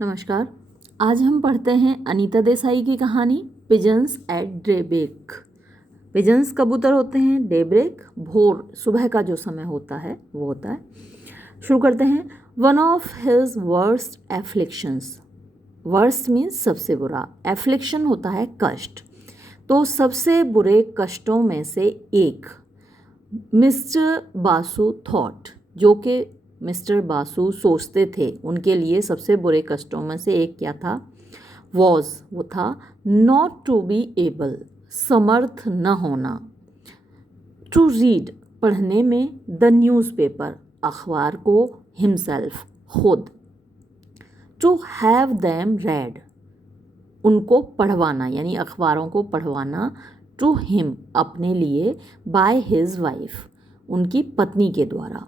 नमस्कार। आज हम पढ़ते हैं अनीता देसाई की कहानी पिजन्स एट डेब्रेक। पिजन्स कबूतर होते हैं, डेब्रेक भोर सुबह का जो समय होता है वो होता है। शुरू करते हैं। One of his worst afflictions. Worst means सबसे बुरा, एफ्लिक्शन होता है कष्ट। तो सबसे बुरे कष्टों में से एक मिस्टर बासु थॉट, जो कि मिस्टर बासु सोचते थे, उनके लिए सबसे बुरे कष्टों में से एक क्या था? वॉज, वो था नॉट टू बी एबल, समर्थ न होना। टू रीड, पढ़ने में, द न्यूज़पेपर, अखबार को, हिमसेल्फ, खुद। टू हैव देम रेड, उनको पढ़वाना यानी अखबारों को पढ़वाना। टू हिम, अपने लिए, बाय हिज वाइफ, उनकी पत्नी के द्वारा।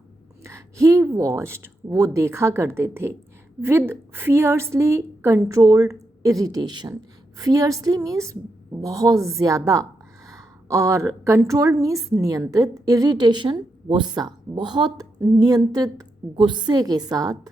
ही वॉच्ड, वो देखा करते थे। With fiercely controlled irritation, fiercely means बहुत ज़्यादा, और कंट्रोल्ड मीन्स नियंत्रित, इरिटेशन गुस्सा, बहुत नियंत्रित गुस्से के साथ।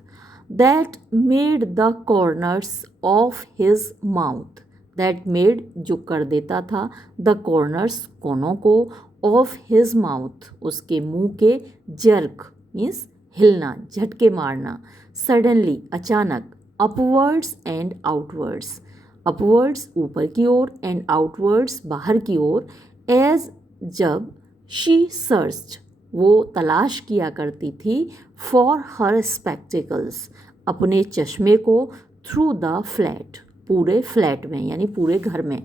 That made the corners of his mouth, that made, जो कर देता था, द कॉर्नर्स, कोनों को, ऑफ हिज माउथ, उसके मुंह के, जर्क मीन्स हिलना, झटके मारना, सडनली, अचानक, अपवर्ड्स एंड आउटवर्ड्स, अपवर्ड्स ऊपर की ओर, एंड आउटवर्ड्स बाहर की ओर। एज, जब, शी सर्च्ड, वो तलाश किया करती थी, फॉर हर स्पेक्टिकल्स, अपने चश्मे को, थ्रू द फ्लैट, पूरे फ्लैट में यानी पूरे घर में।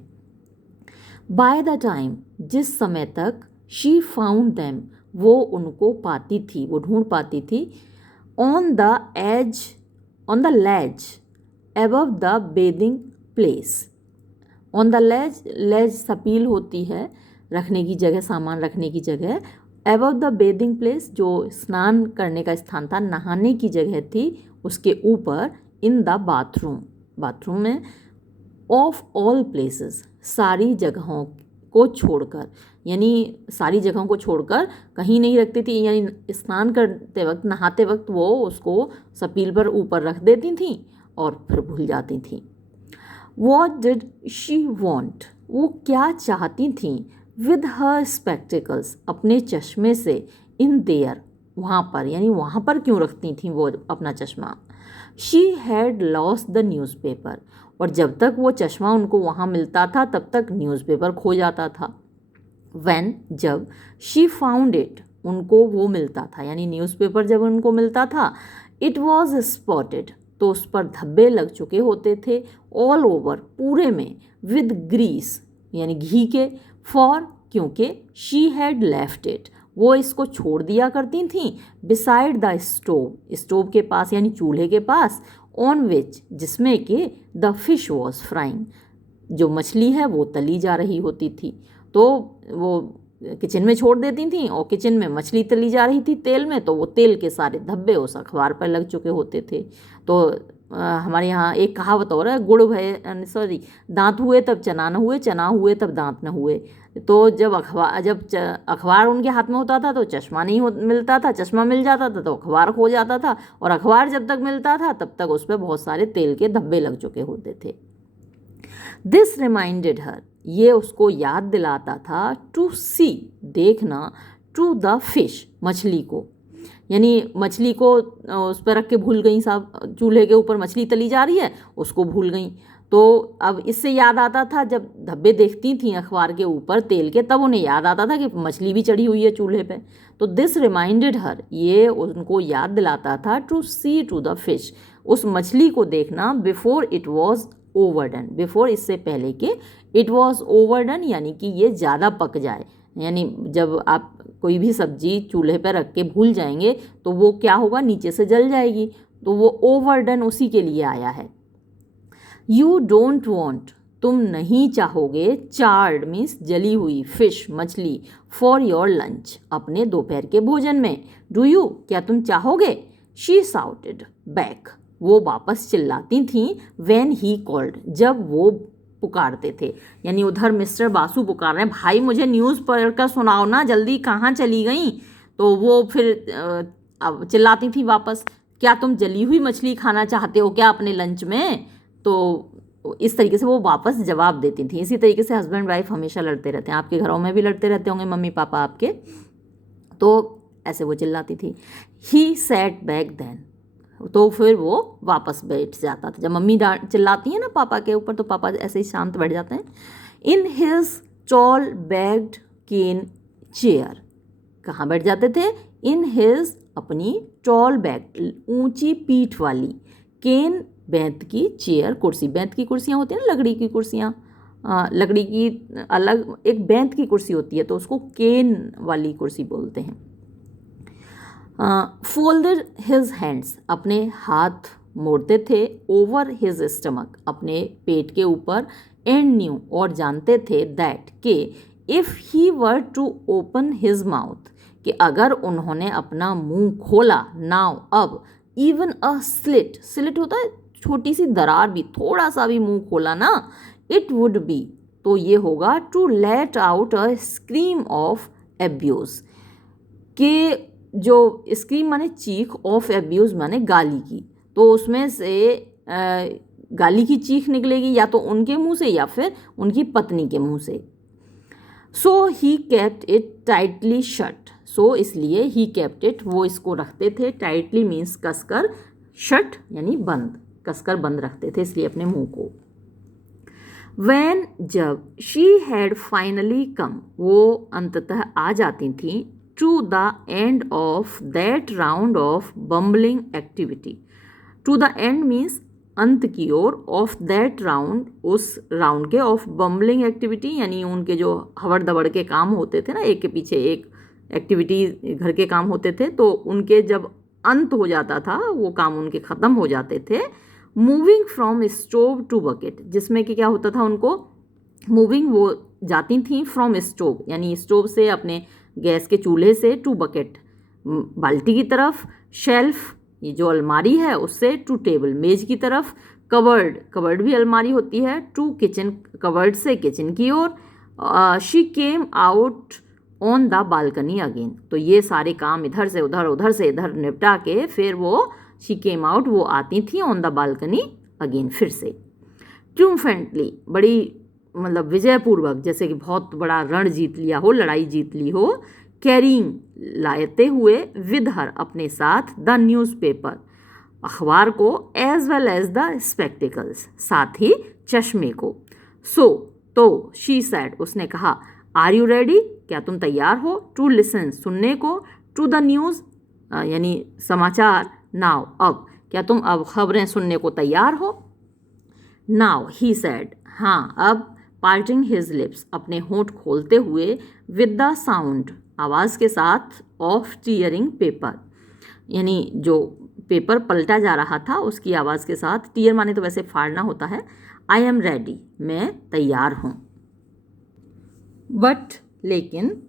बाय द टाइम, जिस समय तक, शी फाउंड दैम, वो उनको पाती थी, वो ढूंढ पाती थी। On the edge, on the ledge, above the bathing place. On the ledge, ledge सपील होती है, रखने की जगह, सामान रखने की जगह। एबव द बेदिंग प्लेस, जो स्नान करने का स्थान था, नहाने की जगह थी, उसके ऊपर। इन द बाथरूम, बाथरूम में। ऑफ ऑल प्लेसेस, सारी जगहों को छोड़कर, यानी सारी जगहों को छोड़कर कहीं नहीं रखती थी, यानी स्नान करते वक्त, नहाते वक्त वो उसको सपील पर ऊपर रख देती थी और फिर भूल जाती थी। वॉट डिड शी वॉन्ट, वो क्या चाहती थी? विद हर स्पेक्टिकल्स, अपने चश्मे से, इन देयर, वहाँ पर, यानी वहाँ पर क्यों रखती थी वो अपना चश्मा? She had lost the newspaper, और जब तक वो चश्मा उनको वहाँ मिलता था तब तक न्यूज़पेपर खो जाता था। व्हेन, जब, शी फाउंड इट, उनको वो मिलता था, यानी न्यूज़पेपर जब उनको मिलता था, इट वॉज स्पॉटेड, तो उस पर धब्बे लग चुके होते थे, ऑल ओवर, पूरे में, विद ग्रीस, यानी घी के, फॉर, क्योंकि, शी हैड लेफ्ट इट, वो इसको छोड़ दिया करती थी, बिसाइड द स्टोव, स्टोव के पास यानी चूल्हे के पास, ऑन विच, जिसमें कि, द फिश वॉज फ्राइंग, जो मछली है वो तली जा रही होती थी। तो वो किचन में छोड़ देती थी और किचन में मछली तली जा रही थी तेल में, तो वो तेल के सारे धब्बे उस अखबार पर लग चुके होते थे। तो हमारे यहाँ एक कहावत और है, गुड़ भये, सॉरी, दांत हुए तब चना न हुए, चना हुए तब दांत न हुए। तो जब अखबार उनके हाथ में होता था तो चश्मा नहीं मिलता था, चश्मा मिल जाता था तो अखबार खो जाता था, और अखबार जब तक मिलता था तब तक उस पर बहुत सारे तेल के धब्बे लग चुके होते थे। दिस रिमाइंडेड हर, ये उसको याद दिलाता था, टू सी, देखना, टू द फिश, मछली को, यानी मछली को उस पर रख के भूल गई, साहब चूल्हे के ऊपर मछली तली जा रही है, उसको भूल गई। तो अब इससे याद आता था, जब धब्बे देखती थी अखबार के ऊपर तेल के, तब उन्हें याद आता था कि मछली भी चढ़ी हुई है चूल्हे पे। तो दिस रिमाइंडेड हर, ये उनको याद दिलाता था, to see to the fish, उस मछली को देखना, before it was overdone, before, इससे पहले कि, इट वॉज ओवरडन, यानी कि ये ज़्यादा पक जाए। यानी जब आप कोई भी सब्जी चूल्हे पर रख के भूल जाएंगे तो वो क्या होगा, नीचे से जल जाएगी, तो वो ओवरडन उसी के लिए आया है। यू डोंट वॉन्ट, तुम नहीं चाहोगे, चार्ड मीन्स जली हुई, फिश, मछली, फॉर योर लंच, अपने दोपहर के भोजन में। डू यू, क्या तुम चाहोगे? शी साउटेड बैक, वो वापस चिल्लाती थीं, व्हेन ही कॉल्ड, जब वो पुकारते थे, यानी उधर मिस्टर बासु पुकार रहे हैं, भाई मुझे न्यूज़ पढ़ कर सुनाओ ना, जल्दी कहाँ चली गई? तो वो फिर अब चिल्लाती थी वापस क्या तुम जली हुई मछली खाना चाहते हो क्या अपने लंच में? तो इस तरीके से वो वापस जवाब देती थी। इसी तरीके से हस्बैंड वाइफ हमेशा लड़ते रहते हैं, आपके घरों में भी लड़ते रहते होंगे मम्मी पापा आपके। तो ऐसे वो चिल्लाती थी। ही सैट बैक देन, तो फिर वो वापस बैठ जाता था। जब मम्मी चिल्लाती है ना पापा के ऊपर, तो पापा ऐसे ही शांत बैठ जाते हैं। In his tall backed cane chair, कहाँ बैठ जाते थे? इन हिज, अपनी टॉल बैग, ऊंची पीठ वाली, केन, बेंत की, चेयर, कुर्सी। बेंत की कुर्सियाँ होती हैं ना, लकड़ी की कुर्सियाँ, लकड़ी की अलग एक बेंत की कुर्सी होती है, तो उसको केन वाली कुर्सी बोलते हैं। फोल्डेड हिज हैंड्स, अपने हाथ मोड़ते थे, ओवर हिज स्टमक, अपने पेट के ऊपर, एंड न्यू, और जानते थे, दैट, के if he were to open his mouth, कि अगर उन्होंने अपना मुंह खोला, नाउ, अब, इवन अ स्लिट, स्लिट होता है छोटी सी दरार भी, थोड़ा सा भी मुंह खोला ना, इट वुड बी, तो ये होगा, to let out a scream of abuse, के जो स्क्रीम माने चीख, ऑफ एब्यूज़ माने गाली की, तो उसमें से गाली की चीख निकलेगी या तो उनके मुंह से या फिर उनकी पत्नी के मुंह से। So he kept it tightly shut, so इसलिए ही केप्ट इट, वो इसको रखते थे, टाइटली मीन्स कसकर, शट यानी बंद, कसकर बंद रखते थे इसलिए अपने मुंह को। वैन, जब, शी हैड फाइनली कम, वो अंततः आ जाती थी, to the end of that round of bumbling activity, to the end means अंत की ओर, ऑफ दैट राउंड, उस राउंड के, ऑफ बम्बलिंग एक्टिविटी यानी उनके जो हवड़ दबड़ के काम होते थे ना, एक के पीछे एक एक्टिविटी, घर के काम होते थे, तो उनके जब अंत हो जाता था, वो काम उनके ख़त्म हो जाते थे। Moving from stove to bucket, जिसमें कि क्या होता था उनको, मूविंग, वो जाती थी, फ्रॉम स्टोव यानी स्टोव से, अपने गैस के चूल्हे से, टू बकेट बाल्टी की तरफ, शेल्फ ये जो अलमारी है उससे, टू टेबल मेज की तरफ, कवर्ड, कवर्ड भी अलमारी होती है, टू किचन, कवर्ड से किचन की ओर, she came out on the balcony again, तो ये सारे काम इधर से उधर, उधर से इधर निपटा के फिर वो शी केम आउट, वो आती थी ऑन द बालकनी अगेन, फिर से। ट्रिumphantly, बड़ी मतलब विजयपूर्वक, जैसे कि बहुत बड़ा रण जीत लिया हो, लड़ाई जीत ली हो, कैरिंग, लाते हुए, विद हर, अपने साथ, द न्यूज़पेपर, अखबार को, as well as the spectacles, साथ ही चश्मे को। सो, तो, शी सैड, उसने कहा, आर यू रेडी, क्या तुम तैयार हो, टू लिसन, सुनने को, टू द न्यूज़ यानी समाचार, नाउ, अब, क्या तुम अब खबरें सुनने को तैयार हो। नाउ, ही सैड, हाँ अब, पार्टिंग हिज लिप्स, अपने होंठ खोलते हुए, विद द साउंड, आवाज़ के साथ, ऑफ टीयरिंग पेपर, यानी जो पेपर पलटा जा रहा था उसकी आवाज़ के साथ, टीयर माने तो वैसे फाड़ना होता है, आई एम रेडी, मैं तैयार हूँ। बट, लेकिन,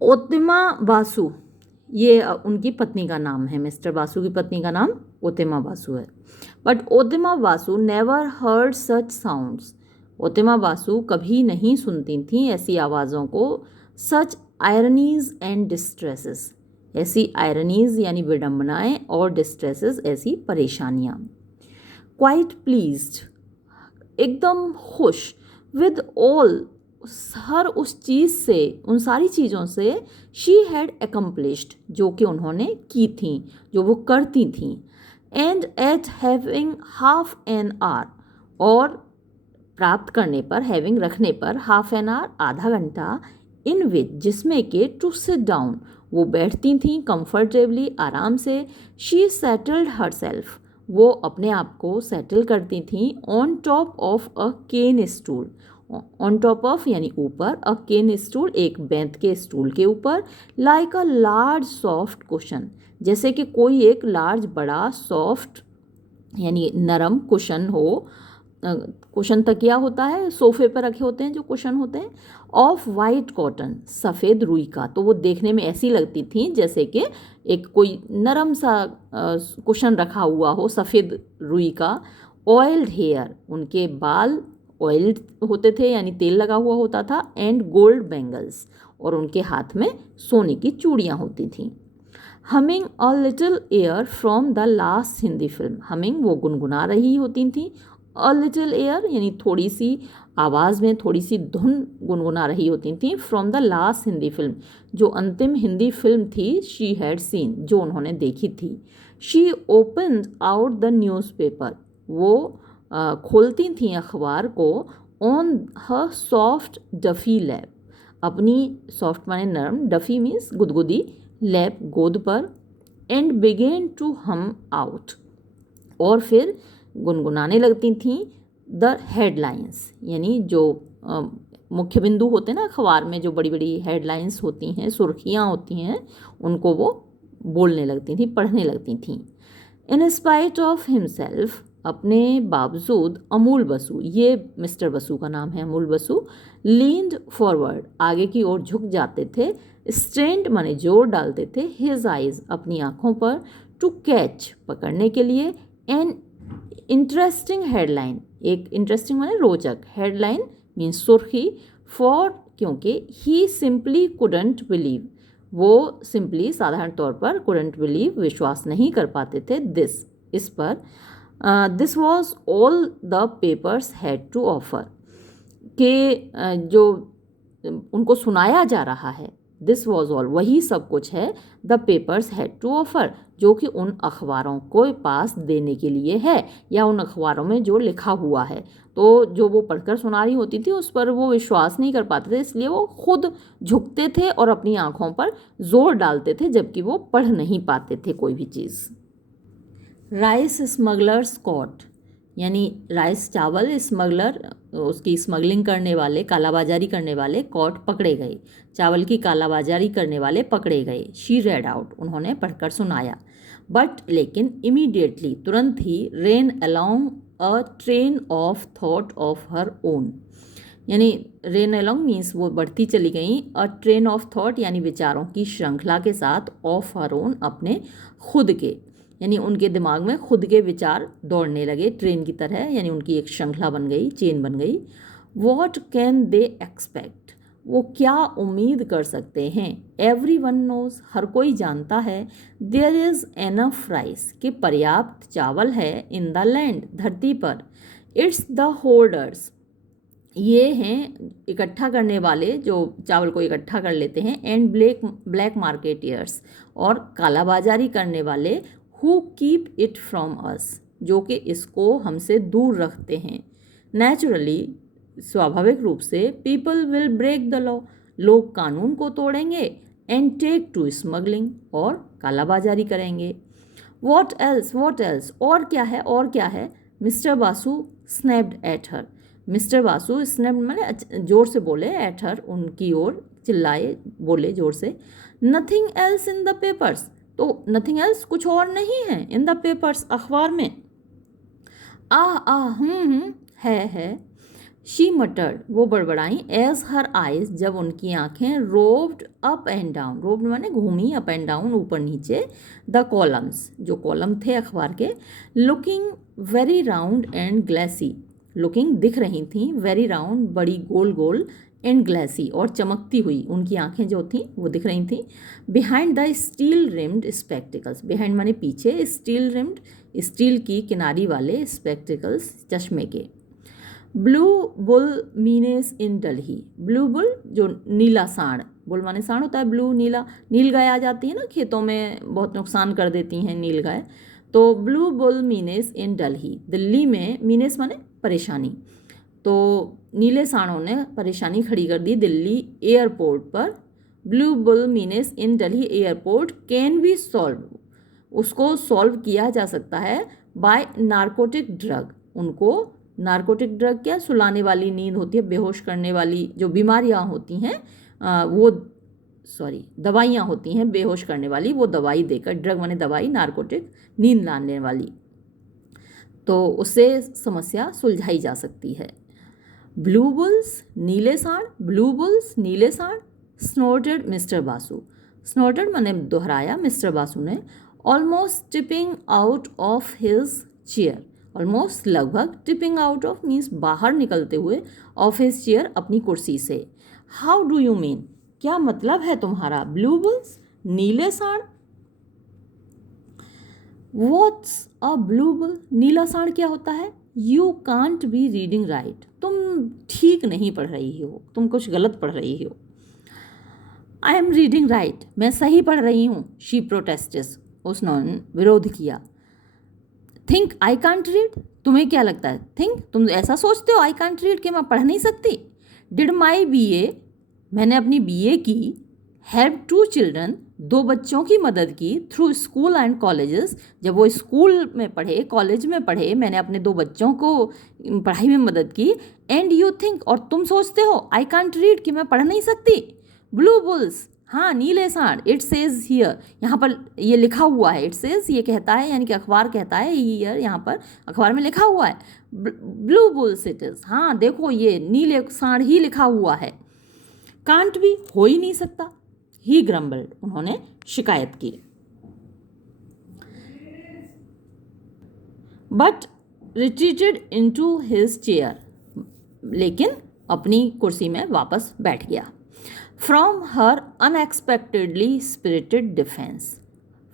ओतिमा बासु, ये उनकी पत्नी का नाम है, मिस्टर बासु की पत्नी का नाम ओतिमा बासु है। But Otima Basu never heard such sounds, Otima Basu कभी नहीं सुनती थी ऐसी आवाज़ों को, सच आयरनीज एंड डिस्ट्रेसेस, ऐसी आयरनीज यानी विडम्बनाएँ, और डिस्ट्रेसेस ऐसी परेशानियाँ। क्वाइट प्लीज्ड, एकदम खुश, विद ऑल, हर उस चीज़ से, उन सारी चीज़ों से, शी हैड एकम्प्लिश्ड, जो कि उन्होंने की थी, जो वो करती थी, and eight having half an hour, और प्राप्त करने पर, हैविंग रखने पर, हाफ एन आवर आधा घंटा, इन विच जिसमें के, टू सिट डाउन वो बैठती थी, कंफर्टेबली आराम से, शी सेटल्ड हर सेल्फ वो अपने आप को सेटल करती थी, on top of a cane stool, on top of यानी ऊपर, अ केन स्टूल एक बेंत के स्टूल के ऊपर, like a large soft cushion, जैसे कि कोई एक लार्ज बड़ा सॉफ्ट यानी नरम कुशन हो, कुशन तकिया होता है, सोफे पर रखे होते हैं जो कुशन होते हैं, ऑफ वाइट कॉटन, सफ़ेद रुई का, तो वो देखने में ऐसी लगती थी जैसे कि एक कोई नरम सा कुशन रखा हुआ हो सफ़ेद रुई का, ऑयल्ड हेयर, उनके बाल ऑयल्ड होते थे यानी तेल लगा हुआ होता था, एंड गोल्ड बैंगल्स, और उनके हाथ में सोने की चूड़ियाँ होती थीं। Humming a little air from the last Hindi film, humming वो गुनगुना रही होती थी, अ लिटिल एयर यानी थोड़ी सी आवाज़ में थोड़ी सी धुन गुनगुना रही होती थी, from the last Hindi film जो अंतिम हिंदी फिल्म थी, शी हैड सीन जो उन्होंने देखी थी। She opened out the newspaper, वो खोलती थी अखबार को, on her soft Duffy lap, अपनी सॉफ्ट माने नरम, डफी मीन्स गुदगुदी, लैप गोद पर, एंड बिगेन टू हम आउट, और फिर गुनगुनाने लगती थीं द हेडलाइंस, यानी जो मुख्य बिंदु होते हैं ना अखबार में, जो बड़ी बड़ी हेडलाइंस होती हैं, सुर्खियाँ होती हैं, उनको वो बोलने लगती थी, पढ़ने लगती थीं। इन स्पाइट ऑफ हिमसेल्फ, अपने बावजूद, अमूल बसु, ये मिस्टर बसु का नाम है, अमूल बसु, लीन्ड फॉरवर्ड, आगे की ओर झुक जाते थे, स्ट्रेंड माने जोर डालते थे, हिज आइज, अपनी आँखों पर, टू कैच, पकड़ने के लिए, एन इंटरेस्टिंग हेडलाइन, एक इंटरेस्टिंग माने रोचक, हेडलाइन मीन्स सुर्खी, फॉर क्योंकि, ही सिंपली कुडंट बिलीव, वो सिंपली साधारण तौर पर कुडंट बिलीव विश्वास नहीं कर पाते थे, दिस इस पर, this was all the papers had to offer, के जो उनको सुनाया जा रहा है, दिस वॉज ऑल वही सब कुछ है, the papers had to offer जो कि उन अखबारों को पास देने के लिए है, या उन अखबारों में जो लिखा हुआ है, तो जो वो पढ़कर सुना रही होती थी उस पर वो विश्वास नहीं कर पाते थे, इसलिए वो खुद झुकते थे और अपनी आँखों पर जोर डालते थे, जबकि वो पढ़ नहीं पाते थे कोई भी चीज़। राइस स्मगलर्स कॉट, यानी राइस चावल स्मगलर, उसकी स्मगलिंग करने वाले, कालाबाजारी करने वाले, कॉट पकड़े गए, चावल की कालाबाजारी करने वाले पकड़े गए। शी रेड आउट, उन्होंने पढ़कर सुनाया, बट लेकिन इमीडिएटली तुरंत ही, ran along a train of thought of her own, यानी रेन अलोंग मीन्स वो बढ़ती चली गई, अ ट्रेन ऑफ थॉट यानी विचारों की श्रृंखला के साथ, ऑफ हर ओन अपने खुद के, यानी उनके दिमाग में खुद के विचार दौड़ने लगे ट्रेन की तरह, यानी उनकी एक श्रृंखला बन गई, चेन बन गई। वॉट कैन दे एक्सपेक्ट, वो क्या उम्मीद कर सकते हैं, एवरी वन नोज, हर कोई जानता है, देयर इज़ एनफ राइस, कि पर्याप्त चावल है, इन द लैंड, धरती पर, इट्स द होल्डर्स, ये हैं इकट्ठा करने वाले जो चावल को इकट्ठा कर लेते हैं, एंड ब्लैक मार्केटियर्स, और कालाबाजारी करने वाले, who keep it from us, जो कि इसको हमसे दूर रखते हैं। नेचुरली, स्वाभाविक रूप से, people will break the law, लोग कानून को तोड़ेंगे, एंड टेक टू स्मगलिंग, और कालाबाजारी करेंगे। वॉट एल्स, और क्या है, और क्या है, mister Basu snapped at her, mister Basu snapped मैंने जोर से बोले, एट हर उनकी ओर, चिल्लाए, बोले जोर से, nothing else in the papers, तो नथिंग एल्स कुछ और नहीं है, इन द पेपर्स अखबार में, है। शी मटर्ड, वो बड़बड़ाई, एज हर आइज, जब उनकी आंखें, रोव्ड अप एंड डाउन, रोव्ड माने घूमी, अप एंड डाउन ऊपर नीचे, द कॉलम्स, जो कॉलम थे अखबार के, looking very round and Gleycy, looking दिख रही थी, वेरी राउंड बड़ी गोल गोल, एंड ग्लेसी और चमकती हुई, उनकी आंखें जो थीं वो दिख रही थीं, behind the steel rimmed spectacles, behind माने पीछे, स्टील रिम्ड स्टील की किनारी वाले, स्पेक्टिकल्स चश्मे के। ब्लू बुल मीनेस इन डलही, ब्लू बुल जो नीला सांड, बुल माने सांड होता है, ब्लू नीला, नील गाय आ जाती है ना खेतों में, बहुत नुकसान कर देती हैं नील गाय, तो ब्लू बुल मीनेस इन डलही, दिल्ली में, मीनेस माने परेशानी, तो नीले सांडों ने परेशानी खड़ी कर दी दिल्ली एयरपोर्ट पर। Blue bull menace in Delhi airport can be solve, उसको सॉल्व किया जा सकता है, बाय नारकोटिक ड्रग, उनको नारकोटिक ड्रग क्या, सुलाने वाली नींद होती है, बेहोश करने वाली जो बीमारियां होती हैं, वो दवाइयाँ होती हैं बेहोश करने वाली, वो दवाई देकर, ड्रग माने दवाई, नारकोटिक नींद लाने वाली, तो उससे समस्या सुलझाई जा सकती है। ब्लू बुल्स नीले सांड, ब्लू बुल्स नीले सांड, स्नोर्टेड मिस्टर बासु, स्नोर्टेड माने दोहराया मिस्टर बासु ने, almost tipping out of his chair, almost लगभग, टिपिंग आउट ऑफ मीन्स बाहर निकलते हुए, ऑफ हिज चेयर अपनी कुर्सी से। हाउ डू यू मीन, क्या मतलब है तुम्हारा? ब्लू बुल्स, नीले सांड। What's a blue bull? नीला सांड क्या होता है? You can't be reading right, तुम ठीक नहीं पढ़ रही हो, तुम कुछ गलत पढ़ रही हो। आई एम रीडिंग राइट, मैं सही पढ़ रही हूँ। शी प्रोटेस्टेड, उसने विरोध किया। थिंक आई कांट रीड, तुम्हें क्या लगता है? थिंक, तुम ऐसा सोचते हो आई कांट रीड कि मैं पढ़ नहीं सकती? डिड माई BA, मैंने अपनी BA की। हेल्प 2 चिल्ड्रन, 2 बच्चों की मदद की। थ्रू स्कूल एंड कॉलेजेस, जब वो स्कूल में पढ़े, कॉलेज में पढ़े, मैंने अपने 2 बच्चों को पढ़ाई में मदद की। एंड यू थिंक, और तुम सोचते हो, आई कांट रीड कि मैं पढ़ नहीं सकती। ब्लू बुल्स, हाँ नीले सांड। इट सेज हियर, यहाँ पर ये लिखा हुआ है। इट सेज, ये कहता है, यानी कि अखबार कहता है। हियर, यहाँ पर अखबार में लिखा हुआ है। ब्लू बुल्स इट इज, हाँ देखो ये नीले सांड ही लिखा हुआ है। कांट भी, हो ही नहीं सकता। ही ग्रम्बल्ड, उन्होंने शिकायत की। But retreated into his chair, लेकिन अपनी कुर्सी में वापस बैठ गया। From her unexpectedly spirited defence,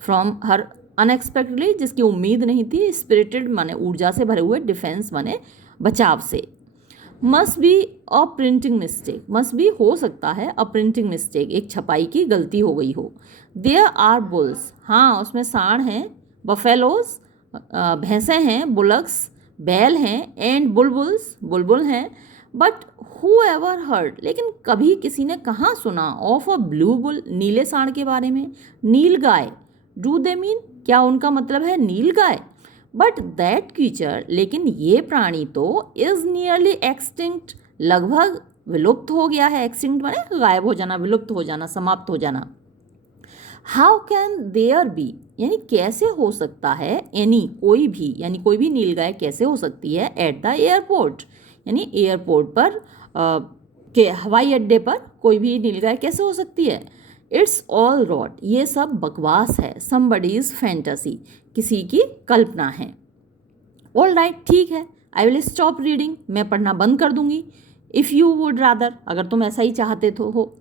from her unexpectedly, जिसकी उम्मीद नहीं थी, स्पिरिटेड माने ऊर्जा से भरे हुए, डिफेंस माने बचाव से। Must be a printing mistake, must be हो सकता है, अ प्रिंटिंग मिस्टेक, एक छपाई की गलती हो गई हो। देयर आर बुल्स, हाँ उसमें सांड हैं। बफेलोज, भैंसें हैं। बुलक्स, बैल हैं। एंड बुलबुल्स, बुलबुल हैं। बट हु एवर हर्ड, लेकिन कभी किसी ने कहाँ सुना, ऑफ अ ब्लू बुल, नीले सांड के बारे में। नील गाय, डू दे मीन, क्या उनका मतलब है नील गाय? बट दैट क्रीचर, लेकिन ये प्राणी तो इज नियरली एक्सटिंक्ट, लगभग विलुप्त हो गया है। एक्सटिंक्ट माने गायब हो जाना, विलुप्त हो जाना, समाप्त हो जाना। हाउ कैन देयर बी, यानी कैसे हो सकता है, एनी कोई भी, यानी कोई भी नीलगाय कैसे हो सकती है, एट द एयरपोर्ट, यानी एयरपोर्ट पर के हवाई अड्डे पर कोई भी नीलगाय कैसे हो सकती है? इट्स ऑल रॉट, ये सब बकवास है। समबडीज फैंटेसी, किसी की कल्पना है। ऑल राइट, ठीक है। आई विल स्टॉप रीडिंग, मैं पढ़ना बंद कर दूंगी। इफ़ यू वुड रादर, अगर तुम ऐसा ही चाहते तो हो।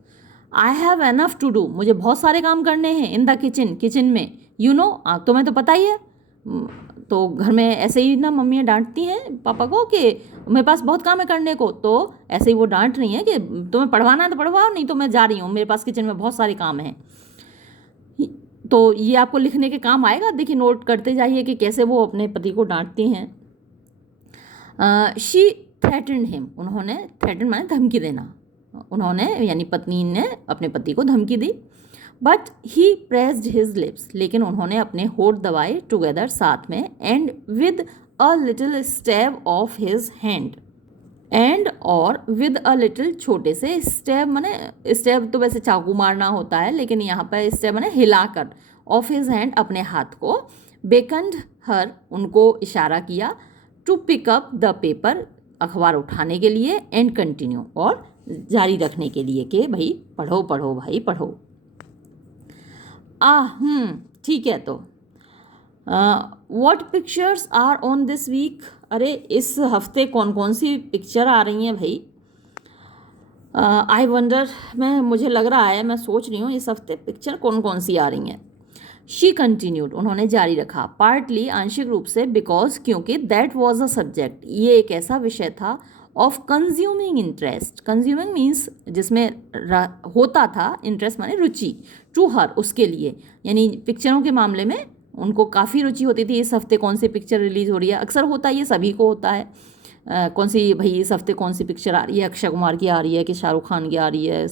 I have enough to do, मुझे बहुत सारे काम करने हैं। इन द किचन, किचन में। यू नो, तुम्हें तो पता ही है। तो घर में ऐसे ही ना मम्मियाँ डांटती हैं पापा को कि मेरे पास बहुत काम है करने को, तो ऐसे ही वो डांट रही हैं कि तुम्हें पढ़वाना है तो पढ़वाओ, नहीं तो मैं जा रही हूँ, मेरे पास किचन में बहुत सारे काम हैं। तो ये आपको लिखने के काम आएगा। देखिए, नोट करते जाइए कि कैसे वो अपने पति को डांटती हैं। शी थ्रेटन्ड हिम, उन्होंने, थ्रेटन माने धमकी देना, उन्होंने यानी पत्नी ने अपने पति को धमकी दी। But he pressed his lips, लेकिन उन्होंने अपने होठ दबाए, टुगेदर साथ में। And with a little stab of his hand, and और विद अ लिटिल, छोटे से। स्टेब माने, स्टेब तो वैसे चाकू मारना होता है, लेकिन यहाँ पर स्टेब माने हिलाकर। ऑफ हिज हैंड, अपने हाथ को। बेकन्ड हर, उनको इशारा किया। To pick up the paper, अखबार उठाने के लिए। एंड कंटिन्यू, और जारी रखने के लिए कि भाई पढ़ो पढ़ो भाई पढ़ो। ठीक है। तो what pictures are on this week, अरे इस हफ्ते कौन कौन सी पिक्चर आ रही हैं भाई? आई वंडर, मुझे लग रहा है, मैं सोच रही हूँ इस हफ्ते पिक्चर कौन कौन सी आ रही हैं। शी कंटिन्यूड, उन्होंने जारी रखा। पार्टली, आंशिक रूप से। बिकॉज, क्योंकि। दैट वॉज अ सब्जेक्ट, ये एक ऐसा विषय था। Of consuming interest, consuming means जिसमें होता था, इंटरेस्ट माने रुचि। टू हर, उसके लिए, यानी पिक्चरों के मामले में उनको काफ़ी रुचि होती थी। इस हफ्ते कौन सी पिक्चर रिलीज़ हो रही है, अक्सर होता है, ये सभी को होता है। कौन सी भाई इस हफ्ते कौन सी पिक्चर आ रही है, अक्षय कुमार की आ रही है कि शाहरुख खान की आ रही है,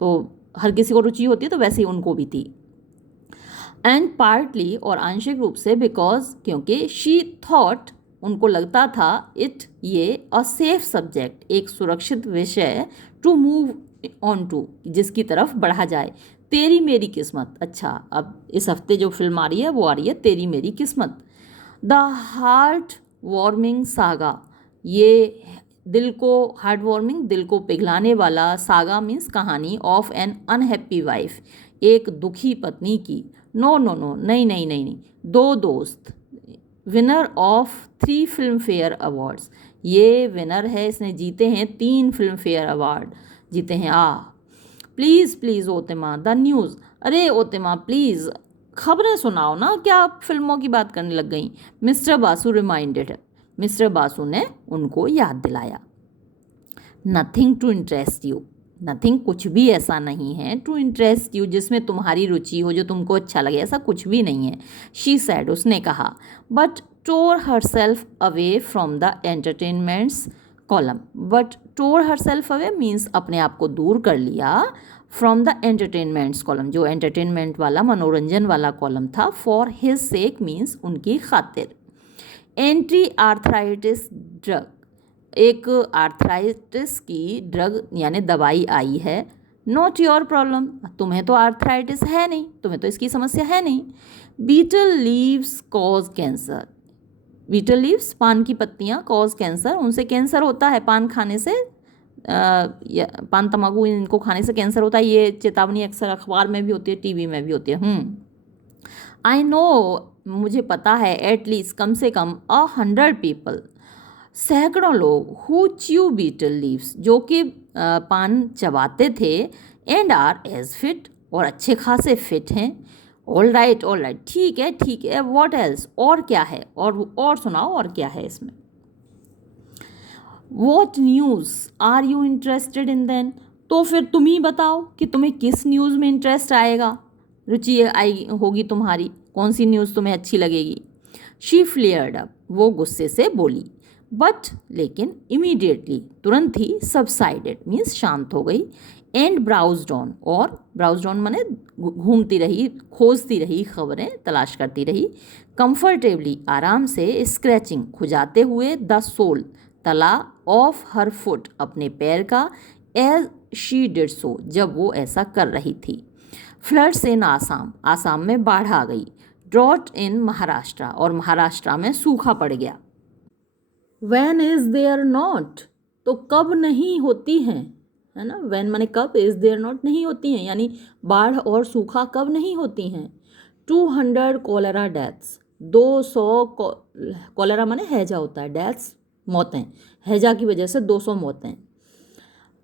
तो हर किसी को रुचि होती है, तो वैसे ही उनको भी थी। एंड पार्टली, और आंशिक रूप से। बिकॉज, क्योंकि। शी थॉट, उनको लगता था। इट, ये। अ सेफ सब्जेक्ट, एक सुरक्षित विषय। टू मूव ऑन टू, जिसकी तरफ बढ़ा जाए। तेरी मेरी किस्मत, अच्छा अब इस हफ्ते जो फिल्म आ रही है वो आ रही है तेरी मेरी किस्मत। द हार्ट वार्मिंग सागा, ये दिल को, हार्ट वार्मिंग, दिल को पिघलाने वाला। सागा मीन्स कहानी। ऑफ एन अनहैप्पी वाइफ, एक दुखी पत्नी की। नो नो नो, नहीं नहीं नहीं नहीं। 2 दोस्त। Winner of 3 film fair awards, ये विनर है, इसने जीते हैं 3 फिल्म फेयर अवार्ड जीते हैं। प्लीज़ प्लीज़ ओतिमा द न्यूज़, अरे ओतिमा प्लीज़ खबरें सुनाओ ना, क्या आप फिल्मों की बात करने लग गई। Mister Basu reminded, mister Basu ने उनको याद दिलाया। Nothing to interest you, nothing कुछ भी ऐसा नहीं है, टू इंटरेस्ट यू जिसमें तुम्हारी रुचि हो, जो तुमको अच्छा लगे, ऐसा कुछ भी नहीं है। शी सैड, उसने कहा, but tore herself away from the entertainments column, but tore herself away means अपने आप को दूर कर लिया, फ्रॉम द एंटरटेनमेंट्स कॉलम जो एंटरटेनमेंट वाला मनोरंजन वाला कॉलम था, फॉर हिज सेक मीन्स उनकी खातिर। एंटी आर्थराइटिस ड्रग, एक आर्थराइटिस की ड्रग यानी दवाई आई है। नॉट योर प्रॉब्लम, तुम्हें तो आर्थराइटिस है नहीं, तुम्हें तो इसकी समस्या है नहीं। Betel leaves cause cancer, betel leaves पान की पत्तियां, कॉज कैंसर उनसे कैंसर होता है, पान खाने से पान तम्बाकू इनको खाने से कैंसर होता है। ये चेतावनी अक्सर अखबार में भी होती है, टीवी में भी होती है। आई नो, मुझे पता है, एटलीस्ट कम से कम 100 पीपल, सैकड़ों लोग, हु च्यू बीटल लीव्स जो कि पान चबाते थे, एंड आर एज फिट और अच्छे खासे फिट हैं। ऑल राइट ठीक है, व्हाट एल्स, और क्या है, और सुनाओ और क्या है इसमें। What news are you interested in then, तो फिर तुम ही बताओ कि तुम्हें किस न्यूज़ में इंटरेस्ट आएगा, रुचि आई होगी तुम्हारी, कौन सी न्यूज़ तुम्हें अच्छी लगेगी। शी फ्लेयर्ड अप, वो गुस्से से बोली, बट लेकिन इमीडिएटली तुरंत ही सबसाइडेड मीन्स शांत हो गई, एंड ब्राउज्ड ऑन, और ब्राउज्ड ऑन माने घूमती रही, खोजती रही, खबरें तलाश करती रही, कंफर्टेबली आराम से, स्क्रैचिंग खुजाते हुए, द सोल तला, ऑफ हर फुट अपने पैर का, एज शी डिड सो जब वो ऐसा कर रही थी। फ्लड्स इन आसाम, आसाम में बाढ़ आ गई। ड्रॉट इन महाराष्ट्र, और महाराष्ट्र में सूखा पड़ गया। वैन इज देयर नॉट, तो कब नहीं होती हैं, है ना। वैन माने कब, इज देयर नॉट नहीं होती हैं, यानी बाढ़ और सूखा कब नहीं होती हैं। 200 कॉलेरा डेथ्स, 200 कॉलेरा माने हैजा होता है, डेथ्स मौतें, हैजा की वजह से 200 मौतें।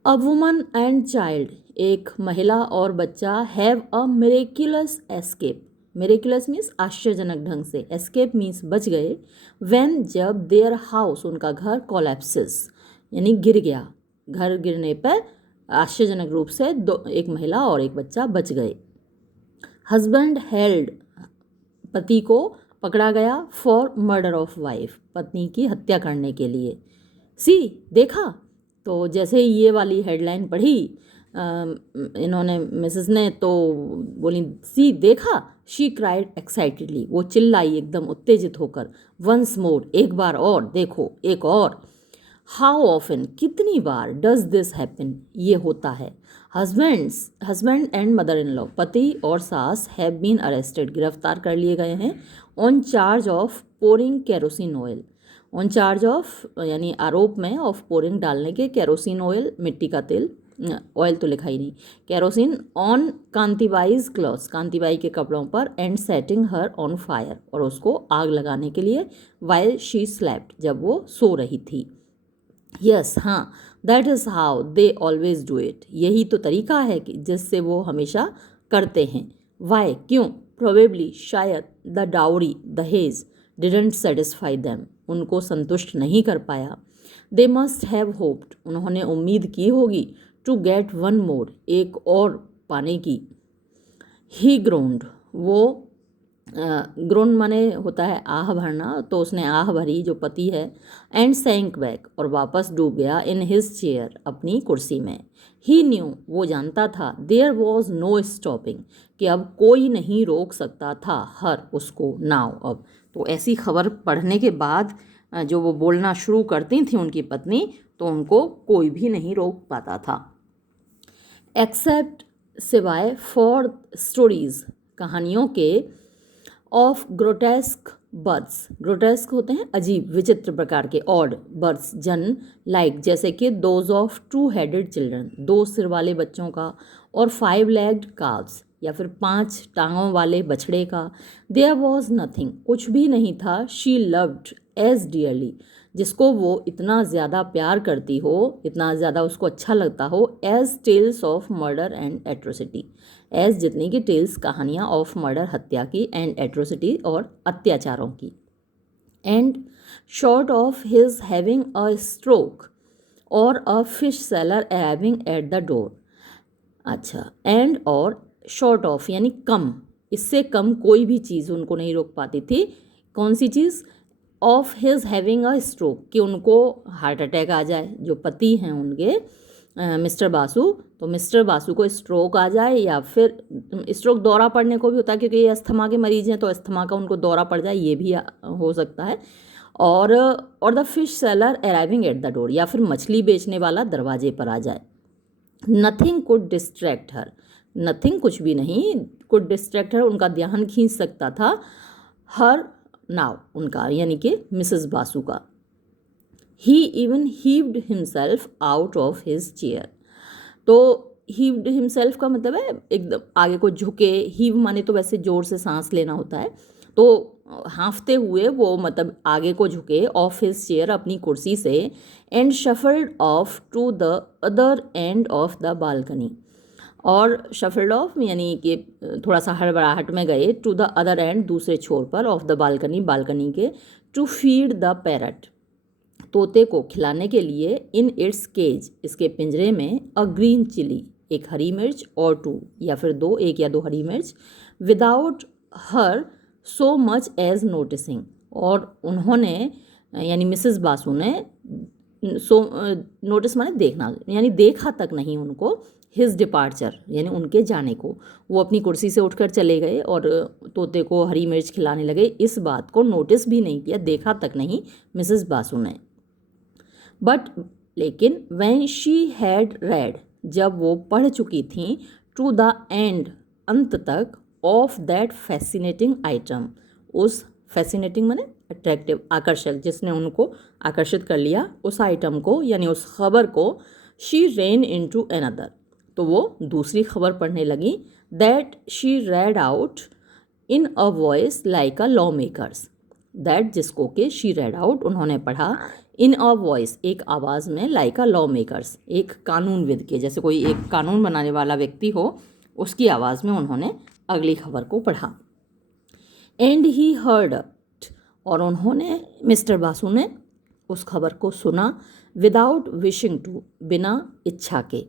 अ वुमन एंड चाइल्ड, एक महिला और बच्चा, have a miraculous escape, miraculous means आश्चर्यजनक ढंग से, एस्केप मीन्स बच गए, व्हेन जब देयर हाउस उनका घर, कोलैप्सिस यानी गिर गया, घर गिरने पर आश्चर्यजनक रूप से एक महिला और एक बच्चा बच गए। हस्बैंड हेल्ड, पति को पकड़ा गया, फॉर मर्डर ऑफ वाइफ, पत्नी की हत्या करने के लिए। सी देखा, तो जैसे ही ये वाली हेडलाइन पढ़ी इन्होंने मिसेस ने, तो बोली सी देखा, शी क्राइड एक्साइटेडली, वो चिल्लाई एकदम उत्तेजित होकर, वंस मोर, एक बार और देखो, एक और। हाउ ऑफन, कितनी बार, डज दिस हैपन, ये होता है। Husband and mother in law, पति और सास, हैव बीन अरेस्टेड, गिरफ्तार कर लिए गए हैं, on charge of pouring kerosene oil, on charge of यानी आरोप में, ऑफ पोरिंग डालने के, केरोसिन ऑयल मिट्टी का तेल, ऑयल तो लिखा ही नहीं, केरोसिन, ऑन कांतिबाईज क्लॉथ्स, कांतिबाई के कपड़ों पर, and setting her on fire, और उसको आग लगाने के लिए, वाइल शी स्लेप्ट, जब वो सो रही थी। यस हाँ, that is how they always do it, यही तो तरीका है कि जिससे वो हमेशा करते हैं। वाई, क्यों, प्रोबेबली शायद, द डाउरी, दहेज, डिडंट सेटिस्फाई देम, उनको संतुष्ट नहीं कर पाया। दे मस्ट हैव होप्ड, उन्होंने उम्मीद की होगी, टू गेट वन मोर, एक और पाने की। ही ग्रोन्ड, वो ग्रोन माने होता है आह भरना, तो उसने आह भरी, जो पति है, एंड सैंक बैक, और वापस डूब गया, इन हिज चेयर, अपनी कुर्सी में। ही न्यू, वो जानता था, देयर वॉज नो स्टॉपिंग, कि अब कोई नहीं रोक सकता था, हर, उसको, नाउ, अब। तो ऐसी खबर पढ़ने के बाद जो वो बोलना शुरू करती थी उनकी पत्नी, तो उनको कोई भी नहीं रोक पाता था। एक्सेप्ट, सिवाय, फॉर स्टोरीज, कहानियों के, ऑफ ग्रोटेस्क बर्ड्स, ग्रोटेस्क होते हैं अजीब विचित्र प्रकार के, ऑड बर्ड्स, जन, लाइक जैसे कि, दोज ऑफ 2 हेडेड चिल्ड्रन, 2 सिर वाले बच्चों का, और 5 लेग्ड काव्स, या फिर 5 टांगों वाले बछड़े का। देयर वॉज नथिंग, कुछ भी नहीं था। शी लव्ड एज डियरली, जिसको वो इतना ज़्यादा प्यार करती हो, इतना ज़्यादा उसको अच्छा लगता हो, as tales of murder and atrocity, as जितनी की टेल्स कहानियाँ ऑफ मर्डर हत्या की, एंड एट्रोसिटी और अत्याचारों की, and short of his having a stroke और a fish seller arriving at the door. अच्छा, एंड और शॉर्ट ऑफ यानी कम, इससे कम कोई भी चीज़ उनको नहीं रोक पाती थी। कौन सी चीज़? Of his having a stroke, कि उनको हार्ट अटैक आ जाए, जो पति हैं उनके मिस्टर बासु, तो मिस्टर बासु को स्ट्रोक आ जाए, या फिर स्ट्रोक दौरा पड़ने को भी होता है क्योंकि ये अस्थमा के मरीज हैं, तो अस्थमा का उनको दौरा पड़ जाए, ये भी हो सकता है। और the fish seller arriving at the door, या फिर मछली बेचने वाला दरवाजे पर आ जाए। Nothing could distract her, nothing कुछ भी नहीं, कुड डिस्ट्रैक्ट हर उनका ध्यान खींच सकता था, हर नाव उनका यानी कि मिसेस बासु का। He even heaved himself out of his chair, तो हीव्ड हिमसेल्फ का मतलब है एकदम आगे को झुके, हीव माने तो वैसे जोर से सांस लेना होता है, तो हाँफते हुए वो मतलब आगे को झुके, ऑफ हिज चेयर अपनी कुर्सी से, and shuffled off to the other end of the balcony, और शफल्ड ऑफ यानी कि थोड़ा सा हड़बड़ाहट में गए, टू द अदर एंड दूसरे छोर पर, ऑफ द बालकनी बालकनी के, टू फीड द पैरट तोते को खिलाने के लिए, इन इट्स केज इसके पिंजरे में, अ ग्रीन चिली एक हरी मिर्च, और टू या फिर दो, एक या दो हरी मिर्च, without her so much as noticing, और उन्होंने यानी मिसेस बासु ने नोटिस माने देखना, यानी देखा तक नहीं उनको, हिज डिपार्चर यानी उनके जाने को, वो अपनी कुर्सी से उठकर चले गए और तोते को हरी मिर्च खिलाने लगे, इस बात को नोटिस भी नहीं किया, देखा तक नहीं मिसेस बासु ने। बट लेकिन व्हेन शी हैड रेड, जब वो पढ़ चुकी थी, टू द एंड अंत तक, ऑफ दैट फैसिनेटिंग आइटम, उस फैसिनेटिंग माने अट्रैक्टिव आकर्षक, जिसने उनको आकर्षित कर लिया, उस आइटम को यानी उस खबर को, शी रेन इनटू अनदर, तो वो दूसरी खबर पढ़ने लगी, that she red out in a voice like a law makers, that जिसको कि शी रेड आउट उन्होंने पढ़ा, इन अ वॉइस एक आवाज़ में, लाइक अ लॉ मेकर्स एक कानूनविद के, जैसे कोई एक कानून बनाने वाला व्यक्ति हो, उसकी आवाज़ में उन्होंने अगली खबर को पढ़ा। एंड ही हर्ड, और उन्होंने मिस्टर बासु ने उस खबर को सुना, विदाउट विशिंग टू बिना इच्छा के,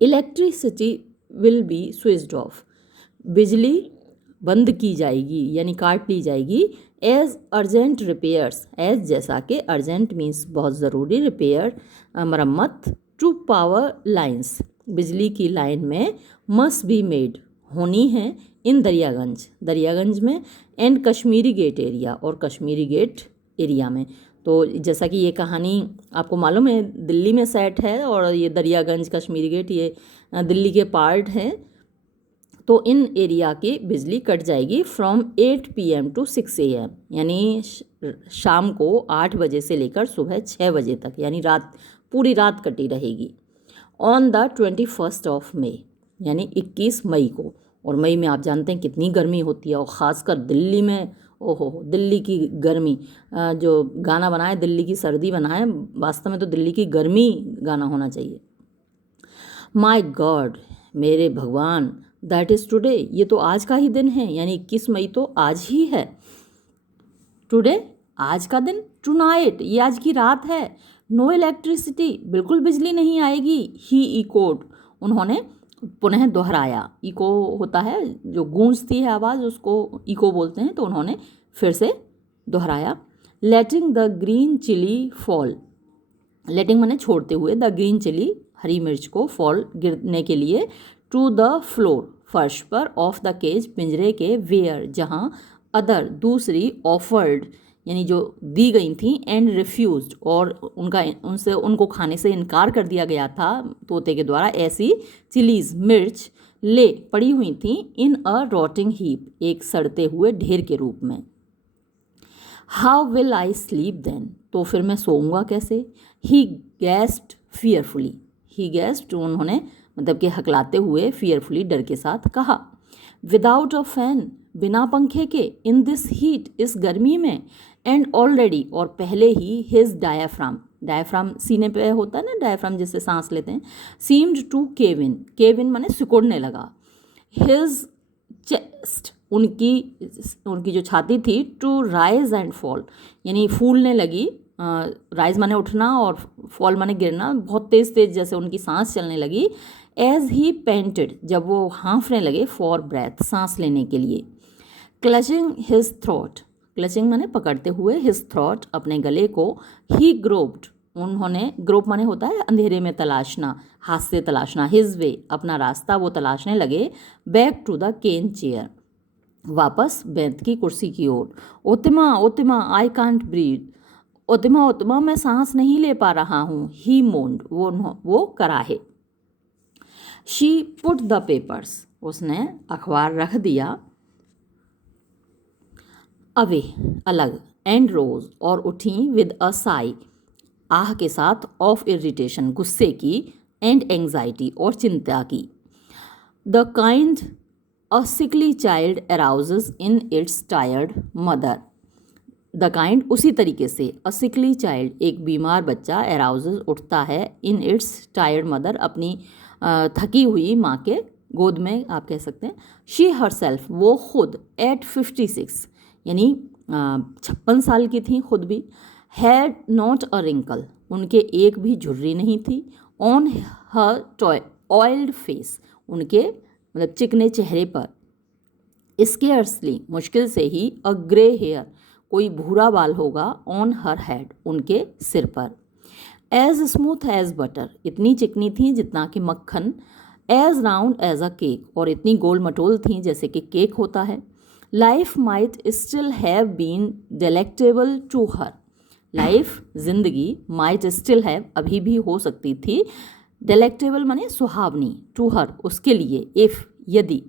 electricity will be switched off, बिजली बंद की जाएगी यानी काट ली जाएगी, एज अर्जेंट रिपेयर्स, एज जैसा कि अर्जेंट मीन्स बहुत ज़रूरी, रिपेयर मरम्मत, टू पावर लाइन्स बिजली की लाइन में, मस्ट बी मेड होनी है, इन दरियागंज में, एंड कश्मीरी गेट एरिया और कश्मीरी गेट एरिया में। तो जैसा कि ये कहानी आपको मालूम है दिल्ली में सेट है, और ये दरियागंज कश्मीरी गेट ये दिल्ली के पार्ट हैं, तो इन एरिया की बिजली कट जाएगी फ्रॉम 8 PM टू 6 AM, यानी शाम को 8 बजे से लेकर सुबह 6 बजे तक, यानी रात पूरी रात कटी रहेगी। ऑन द 21 ऑफ मई यानी 21 मई को, और मई में आप जानते हैं कितनी गर्मी होती है, और ख़ासकर दिल्ली में, ओहो दिल्ली की गर्मी, जो गाना बना है दिल्ली की सर्दी बना है, वास्तव में तो दिल्ली की गर्मी गाना होना चाहिए। माय गॉड मेरे भगवान, दैट इज़ टुडे, ये तो आज का ही दिन है, यानी 21 मई तो आज ही है। टुडे आज का दिन, टू नाइट ये आज की रात है, नो इलेक्ट्रिसिटी बिल्कुल बिजली नहीं आएगी, ही इकोड उन्होंने पुनः दोहराया, इको होता है जो गूंजती है आवाज़ उसको इको बोलते हैं, तो उन्होंने फिर से दोहराया, letting the green chilli fall, letting माने छोड़ते हुए, द ग्रीन चिली हरी मिर्च को, फॉल गिरने के लिए, टू द फ्लोर फर्श पर, ऑफ द केज पिंजरे के, वेयर जहाँ, अदर दूसरी, ऑफर्ड यानी जो दी गई थी, एंड रिफ्यूज्ड और उनको खाने से इनकार कर दिया गया था तोते के द्वारा, ऐसी चिलीज मिर्च ले पड़ी हुई थी, इन अ रॉटिंग हीप एक सड़ते हुए ढेर के रूप में। How will I sleep then, तो फिर मैं सोऊंगा कैसे। ही गैस्प्ड फियरफुली, ही गैस्प्ड उन्होंने मतलब कि हकलाते हुए, फियरफुली डर के साथ कहा, विदाउट अ फैन बिना पंखे के, इन दिस हीट, इस गर्मी में, एंड ऑलरेडी, और पहले ही, हिज डायाफ्राम, डायाफ्राम सीने पे होता है ना, डायाफ्राम जिससे सांस लेते हैं, सीम्ड टू केविन, केविन माने सिकुड़ने लगा, हिज चेस्ट, उनकी जो छाती थी, टू राइज एंड फॉल, यानी फूलने लगी, राइज माने उठना और फॉल माने गिरना, बहुत तेज़ तेज़ जैसे उनकी सांस चलने लगी, एज ही पेंटेड, जब वो हाँफने लगे, फॉर ब्रेथ, सांस लेने के लिए, क्लचिंग हिज थ्रोट, क्लचिंग माने पकड़ते हुए, हिज थ्रोट, अपने गले को, ही ग्रोप्ड, उन्होंने, ग्रोप माने होता है अंधेरे में तलाशना, हाथ से तलाशना, हिज वे, अपना रास्ता वो तलाशने लगे, back to the cane chair, वापस बेंत की कुर्सी की ओर, ओतिमा ओतिमा आई कांट ब्रीथ, ओतिमा ओतिमा मैं सांस नहीं ले पा रहा हूँ, ही मोन्ड, वो कराहे, शी पुट द पेपर्स, उसने अखबार रख दिया, अवे, अलग, एंड रोज, और उठी, विद अ साई, आह के साथ, ऑफ इरिटेशन, गुस्से की, एंड एंग्जाइटी, और चिंता की, the kind a sickly child arouses in its tired mother, the kind, उसी तरीके से, अ सिकली चाइल्ड, एक बीमार बच्चा, अराउजेस, उठता है, इन इट्स टायर्ड मदर, अपनी थकी हुई माँ के गोद में, आप कह सकते हैं, शी हरसेल्फ, वो खुद, एट 56, यानी 56 साल की थी खुद भी, हैड नॉट अ रिंकल, उनके एक भी झुर्री नहीं थी, ऑन हर ऑयल्ड फेस, उनके मतलब चिकने चेहरे पर, स्केर्सली, मुश्किल से ही, अ ग्रे हेयर, कोई भूरा बाल होगा, ऑन हर हेड, उनके सिर पर, एज स्मूथ एज बटर, इतनी चिकनी थी जितना कि मक्खन, as round as a cake, और इतनी गोल मटोल थी जैसे कि केक होता है, life might still have been delectable to her, life, जिंदगी, माइट स्टिल हैव, अभी भी हो सकती थी, डेलेक्टेबल माने सुहावनी, टू हर, उसके लिए, इफ, यदि,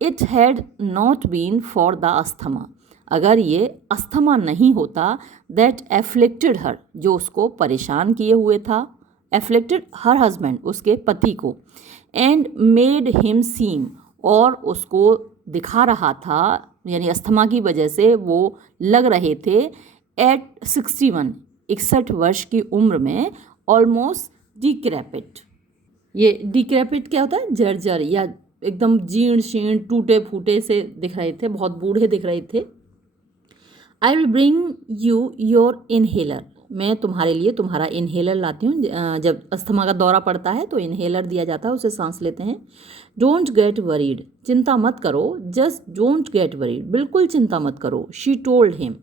it had not been for the asthma, अगर ये अस्थमा नहीं होता, दैट एफ्लिक्टेड हर, जो उसको परेशान किए हुए था, एफ्लिक्टेड हर हस्बैंड, उसके पति को, एंड मेड हिम सीम, और उसको दिखा रहा था, यानी अस्थमा की वजह से वो लग रहे थे, एट 61, 61 वर्ष की उम्र में, ऑलमोस्ट डिक्रेपिट, ये डिक्रेपिट क्या होता है, जर्जर, या एकदम जीर्ण शीर्ण टूटे फूटे से दिख रहे थे, बहुत बूढ़े दिख रहे थे, आई will bring you your inhaler, मैं तुम्हारे लिए तुम्हारा इनहेलर लाती हूँ, जब अस्थमा का दौरा पड़ता है तो इनहेलर दिया जाता है, उसे सांस लेते हैं, डोंट गेट वरीड, चिंता मत करो, जस्ट डोंट गेट वरीड, बिल्कुल चिंता मत करो, शी टोल्ड हिम,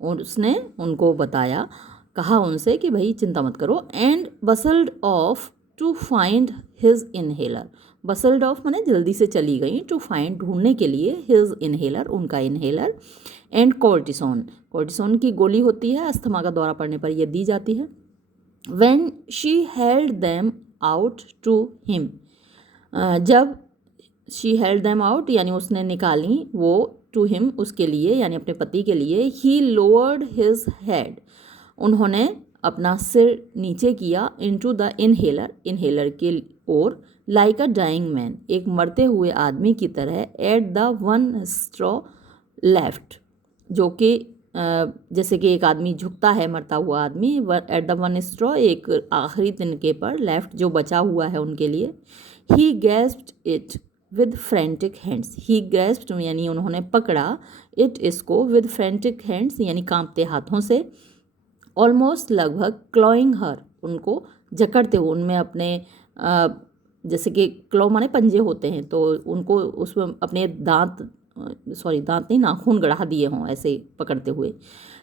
और उसने उनको बताया, कहा उनसे कि भाई चिंता मत करो, and bustled off to find his inhaler, bustled off माने जल्दी से चली गई, टू फाइंड, ढूंढने के लिए, हिज इनहेलर, उनका इनहेलर, एंड कॉर्टिसोन, कॉर्टिसोन की गोली होती है, अस्थमा का दौरा पड़ने पर यह दी जाती है, when she held them out to him, जब शी हेल्ड देम आउट यानी उसने निकाली वो, टू हिम, उसके लिए, यानी अपने पति के लिए, ही लोअर्ड हिज हेड, उन्होंने अपना सिर नीचे किया, इनटू द इनहेलर, इनहेलर के ओर, लाइक अ डाइंग मैन, एक मरते हुए आदमी की तरह, at the one straw left, जो कि जैसे कि एक आदमी झुकता है, मरता हुआ आदमी, एट द वन स्ट्रॉ, एक आखिरी तिनके पर, लेफ्ट, जो बचा हुआ है उनके लिए, ही ग्रेस्प्ड इट विद फ्रेंटिक हैंड्स, ही ग्रेस्प्ड यानी उन्होंने पकड़ा, इट, इसको, विद फ्रेंटिक हैंड्स यानी कांपते हाथों से, ऑलमोस्ट, लगभग, क्लॉइंग हर, उनको जकड़ते हुए, उनमें अपने जैसे कि क्लॉ माने पंजे होते हैं, तो उनको उसमें अपने दांत नहीं, नाखून गड़ा दिए हों ऐसे पकड़ते हुए,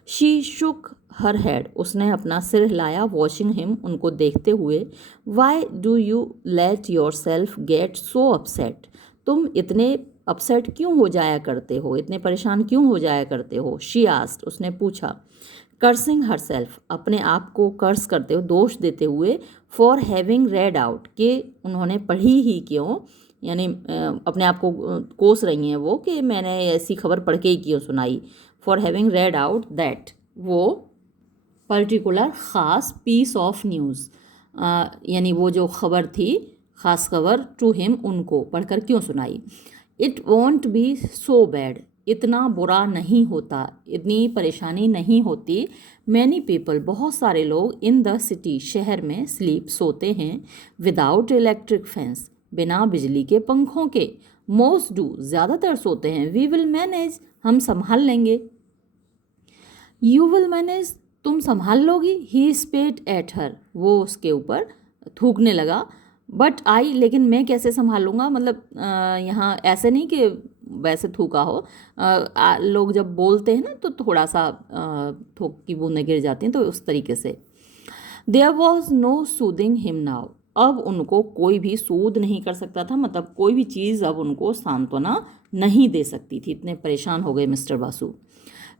शी शुक हर हेड, उसने अपना सिर हिलाया, वॉचिंग हिम, उनको देखते हुए, why do you let your self get so upset, तुम इतने अपसेट क्यों हो जाया करते हो, इतने परेशान क्यों हो जाया करते हो, शी आस्क्ड, उसने पूछा, कर्सिंग हर सेल्फ, अपने आप को कर्स करते हुए, दोष देते हुए, फॉर हैविंग रेड आउट, कि उन्होंने पढ़ी ही क्यों, यानी अपने आप को कोस रही हैं वो कि मैंने ऐसी खबर पढ़ के ही क्यों सुनाई, for having red out that, वो पर्टिकुलर ख़ास पीस ऑफ न्यूज़, यानी वो जो खबर थी, ख़ास खबर, टू हिम, उनको पढ़कर क्यों सुनाई, it won't be so bad, इतना बुरा नहीं होता, इतनी परेशानी नहीं होती। मैनी पीपल, बहुत सारे लोग, इन द सिटी, शहर में, स्लीप, सोते हैं, विदाउट इलेक्ट्रिक फैंस, बिना बिजली के पंखों के। मोस्ट डू, ज़्यादातर सोते हैं। वी विल मैनेज, हम संभाल लेंगे। यू विल मैनेज, तुम संभाल लोगी। ही स्पेट एट हर, वो उसके ऊपर थूकने लगा। बट आई, लेकिन मैं कैसे संभाल लूँगा, मतलब यहाँ ऐसे नहीं कि वैसे थूका हो। लोग जब बोलते हैं ना तो थोड़ा सा थूक की बूंदें गिर जाती हैं, तो उस तरीके से। There was no soothing him now, अब उनको कोई भी सूद नहीं कर सकता था, मतलब कोई भी चीज़ अब उनको सांत्वना नहीं दे सकती थी, इतने परेशान हो गए मिस्टर बासु।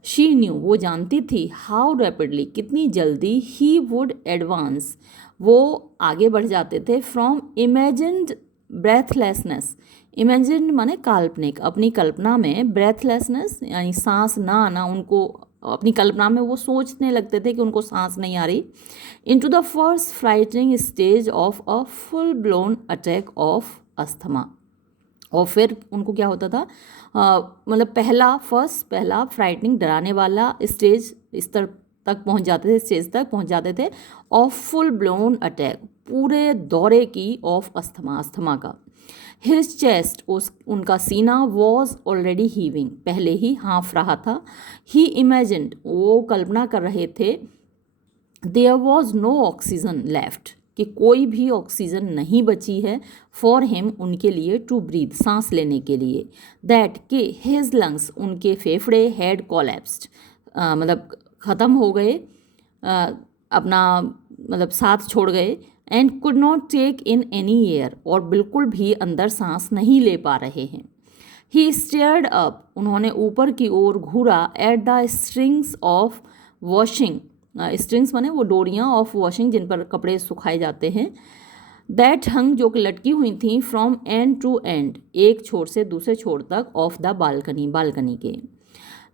शी न्यू, वो जानती थी, हाउ रैपिडली, कितनी जल्दी, ही वुड एडवांस, वो आगे बढ़ जाते थे, फ्रॉम इमेजिन्ड ब्रेथलेसनेस, इमेजिन्ड माने काल्पनिक, अपनी कल्पना में, ब्रेथलेसनेस यानी सांस ना आना, उनको अपनी कल्पना में वो सोचने लगते थे कि उनको सांस नहीं आ रही, into the first frightening stage of a full blown attack of asthma. और फिर उनको क्या होता था, मतलब पहला फ्राइटनिंग, डराने वाला स्टेज, स्तर तक पहुंच जाते थे, स्टेज तक पहुंच जाते थे, ऑफ फुल ब्लोन अटैक, पूरे दौरे की, ऑफ अस्थमा का। हिज चेस्ट, उनका सीना, वॉज ऑलरेडी हीविंग, पहले ही हाँफ रहा था। ही इमेजिन्ड, वो कल्पना कर रहे थे, there was no oxygen left, कि कोई भी ऑक्सीजन नहीं बची है, फॉर हिम, उनके लिए, टू ब्रीथ, सांस लेने के लिए, दैट, के हिज लंग्स, उनके फेफड़े, हैड कोलैप्स्ड, मतलब ख़त्म हो गए, अपना मतलब साथ छोड़ गए, and could not take in any air, और बिल्कुल भी अंदर सांस नहीं ले पा रहे हैं। ही स्टेयर्ड अप, उन्होंने ऊपर की ओर घूरा, at the strings of washing, strings माने वो डोरियाँ, ऑफ वॉशिंग, जिन पर कपड़े सुखाए जाते हैं, दैट हंग, जो कि लटकी हुई थी, फ्रॉम एंड टू एंड, एक छोर से दूसरे छोर तक, ऑफ द बालकनी, बालकनी के।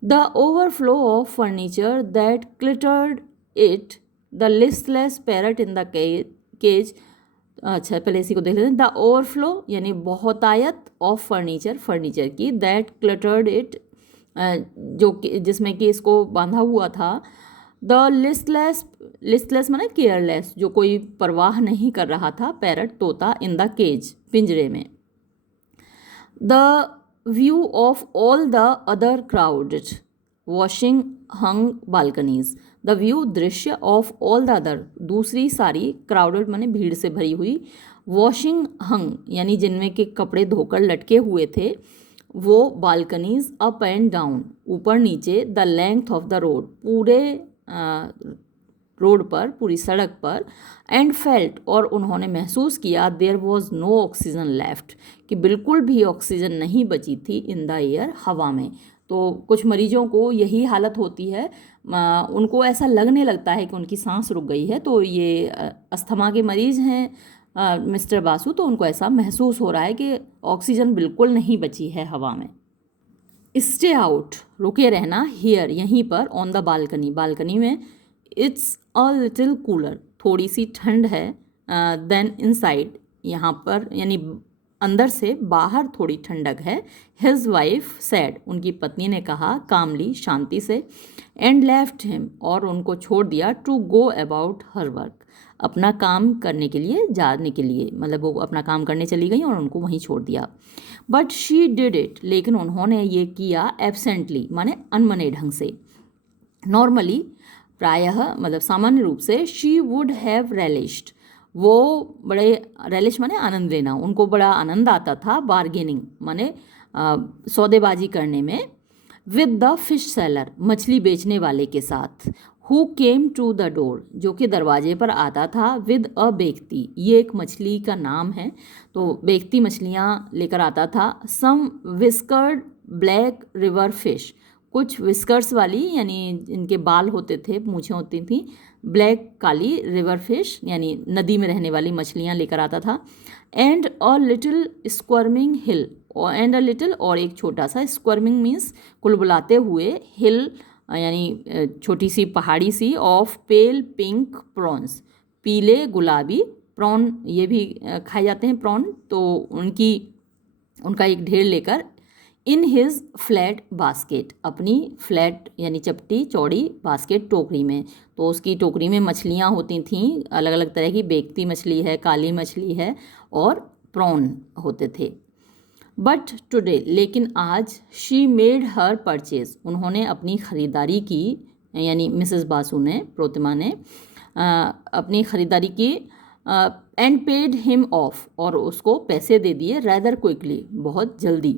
The overflow of furniture that cluttered it, the listless parrot in the cage. अच्छा, पहले इसी को देख लेते हैं। द ओवरफ्लो यानी बहुतायत, ऑफ फर्नीचर, फर्नीचर की, दैट क्लटर्ड इट, जो कि जिसमें कि इसको बांधा हुआ था। द लिस्टलेस माने केयरलेस, जो कोई परवाह नहीं कर रहा था, पैरट, तोता, इन द केज, पिंजरे में। The view of all the other crowded washing hung balconies, the view, दृश्य, ऑफ ऑल द अदर, दूसरी सारी, क्राउडेड माने भीड़ से भरी हुई, वॉशिंग हंग यानी जिनमें के कपड़े धोकर लटके हुए थे, वो बालकनीज, अप एंड डाउन, ऊपर नीचे, the length of the road, पूरे रोड पर, पूरी सड़क पर, एंड फेल्ट, और उन्होंने महसूस किया, there was no oxygen left, कि बिल्कुल भी ऑक्सीजन नहीं बची थी, इन द एयर, हवा में। तो कुछ मरीजों को यही हालत होती है, उनको ऐसा लगने लगता है कि उनकी सांस रुक गई है, तो ये अस्थमा के मरीज हैं मिस्टर बासु, तो उनको ऐसा महसूस हो रहा है कि ऑक्सीजन बिल्कुल नहीं बची है हवा में। स्टे आउट, रुके रहना, हियर, यहीं पर, ऑन द बालकनी, बालकनी में, इट्स अ लिटिल कूलर, थोड़ी सी ठंड है, देन इनसाइड, यहाँ पर यानी अंदर से, बाहर थोड़ी ठंडक है। हिज वाइफ सेड, उनकी पत्नी ने कहा, कामली, शांति से, एंड लेफ्ट हिम, और उनको छोड़ दिया, to go about her work, अपना काम करने के लिए, जाने के लिए, मतलब वो अपना काम करने चली गई और उनको वहीं छोड़ दिया। बट शी डिड इट, लेकिन उन्होंने ये किया, एब्सेंटली माने अनमने ढंग से, नॉर्मली, प्रायः मतलब सामान्य रूप से, शी वुड हैव रेलिश्ड, वो बड़े, रेलिश माने आनंद लेना, उनको बड़ा आनंद आता था, बार्गेनिंग माने सौदेबाजी करने में, विद द फिश सेलर, मछली बेचने वाले के साथ, who came to the door, जो कि दरवाजे पर आता था, विद अ बेकती, ये एक मछली का नाम है, तो बेकती मछलियाँ लेकर आता था, सम विस्कर्ड ब्लैक रिवर फिश, कुछ विस्कर्स वाली यानी इनके बाल होते थे, मूछें होती थी, ब्लैक, काली, रिवर फिश यानी नदी में रहने वाली मछलियाँ लेकर आता था, and a little squirming hill, and a little, और एक छोटा सा, स्क्वर्मिंग मीन्स कुलबुलाते हुए, हिल यानी छोटी सी पहाड़ी सी, ऑफ पेल पिंक प्रॉन्स, पीले गुलाबी प्रॉन, ये भी खाए जाते हैं प्रॉन, तो उनका एक ढेर लेकर, इन हिज फ्लैट बास्केट, अपनी फ्लैट यानी चपटी चौड़ी बास्केट टोकरी में। तो उसकी टोकरी में मछलियाँ होती थीं, अलग अलग तरह की, बेकती मछली है, काली मछली है और प्रॉन होते थे। बट टुडे, लेकिन आज, शी मेड हर परचेज, उन्होंने अपनी ख़रीदारी की, यानी मिसेस बासु ने, प्रोतिमा ने अपनी ख़रीदारी की, एंड पेड हिम ऑफ, और उसको पैसे दे दिए, रैदर क्विकली, बहुत जल्दी।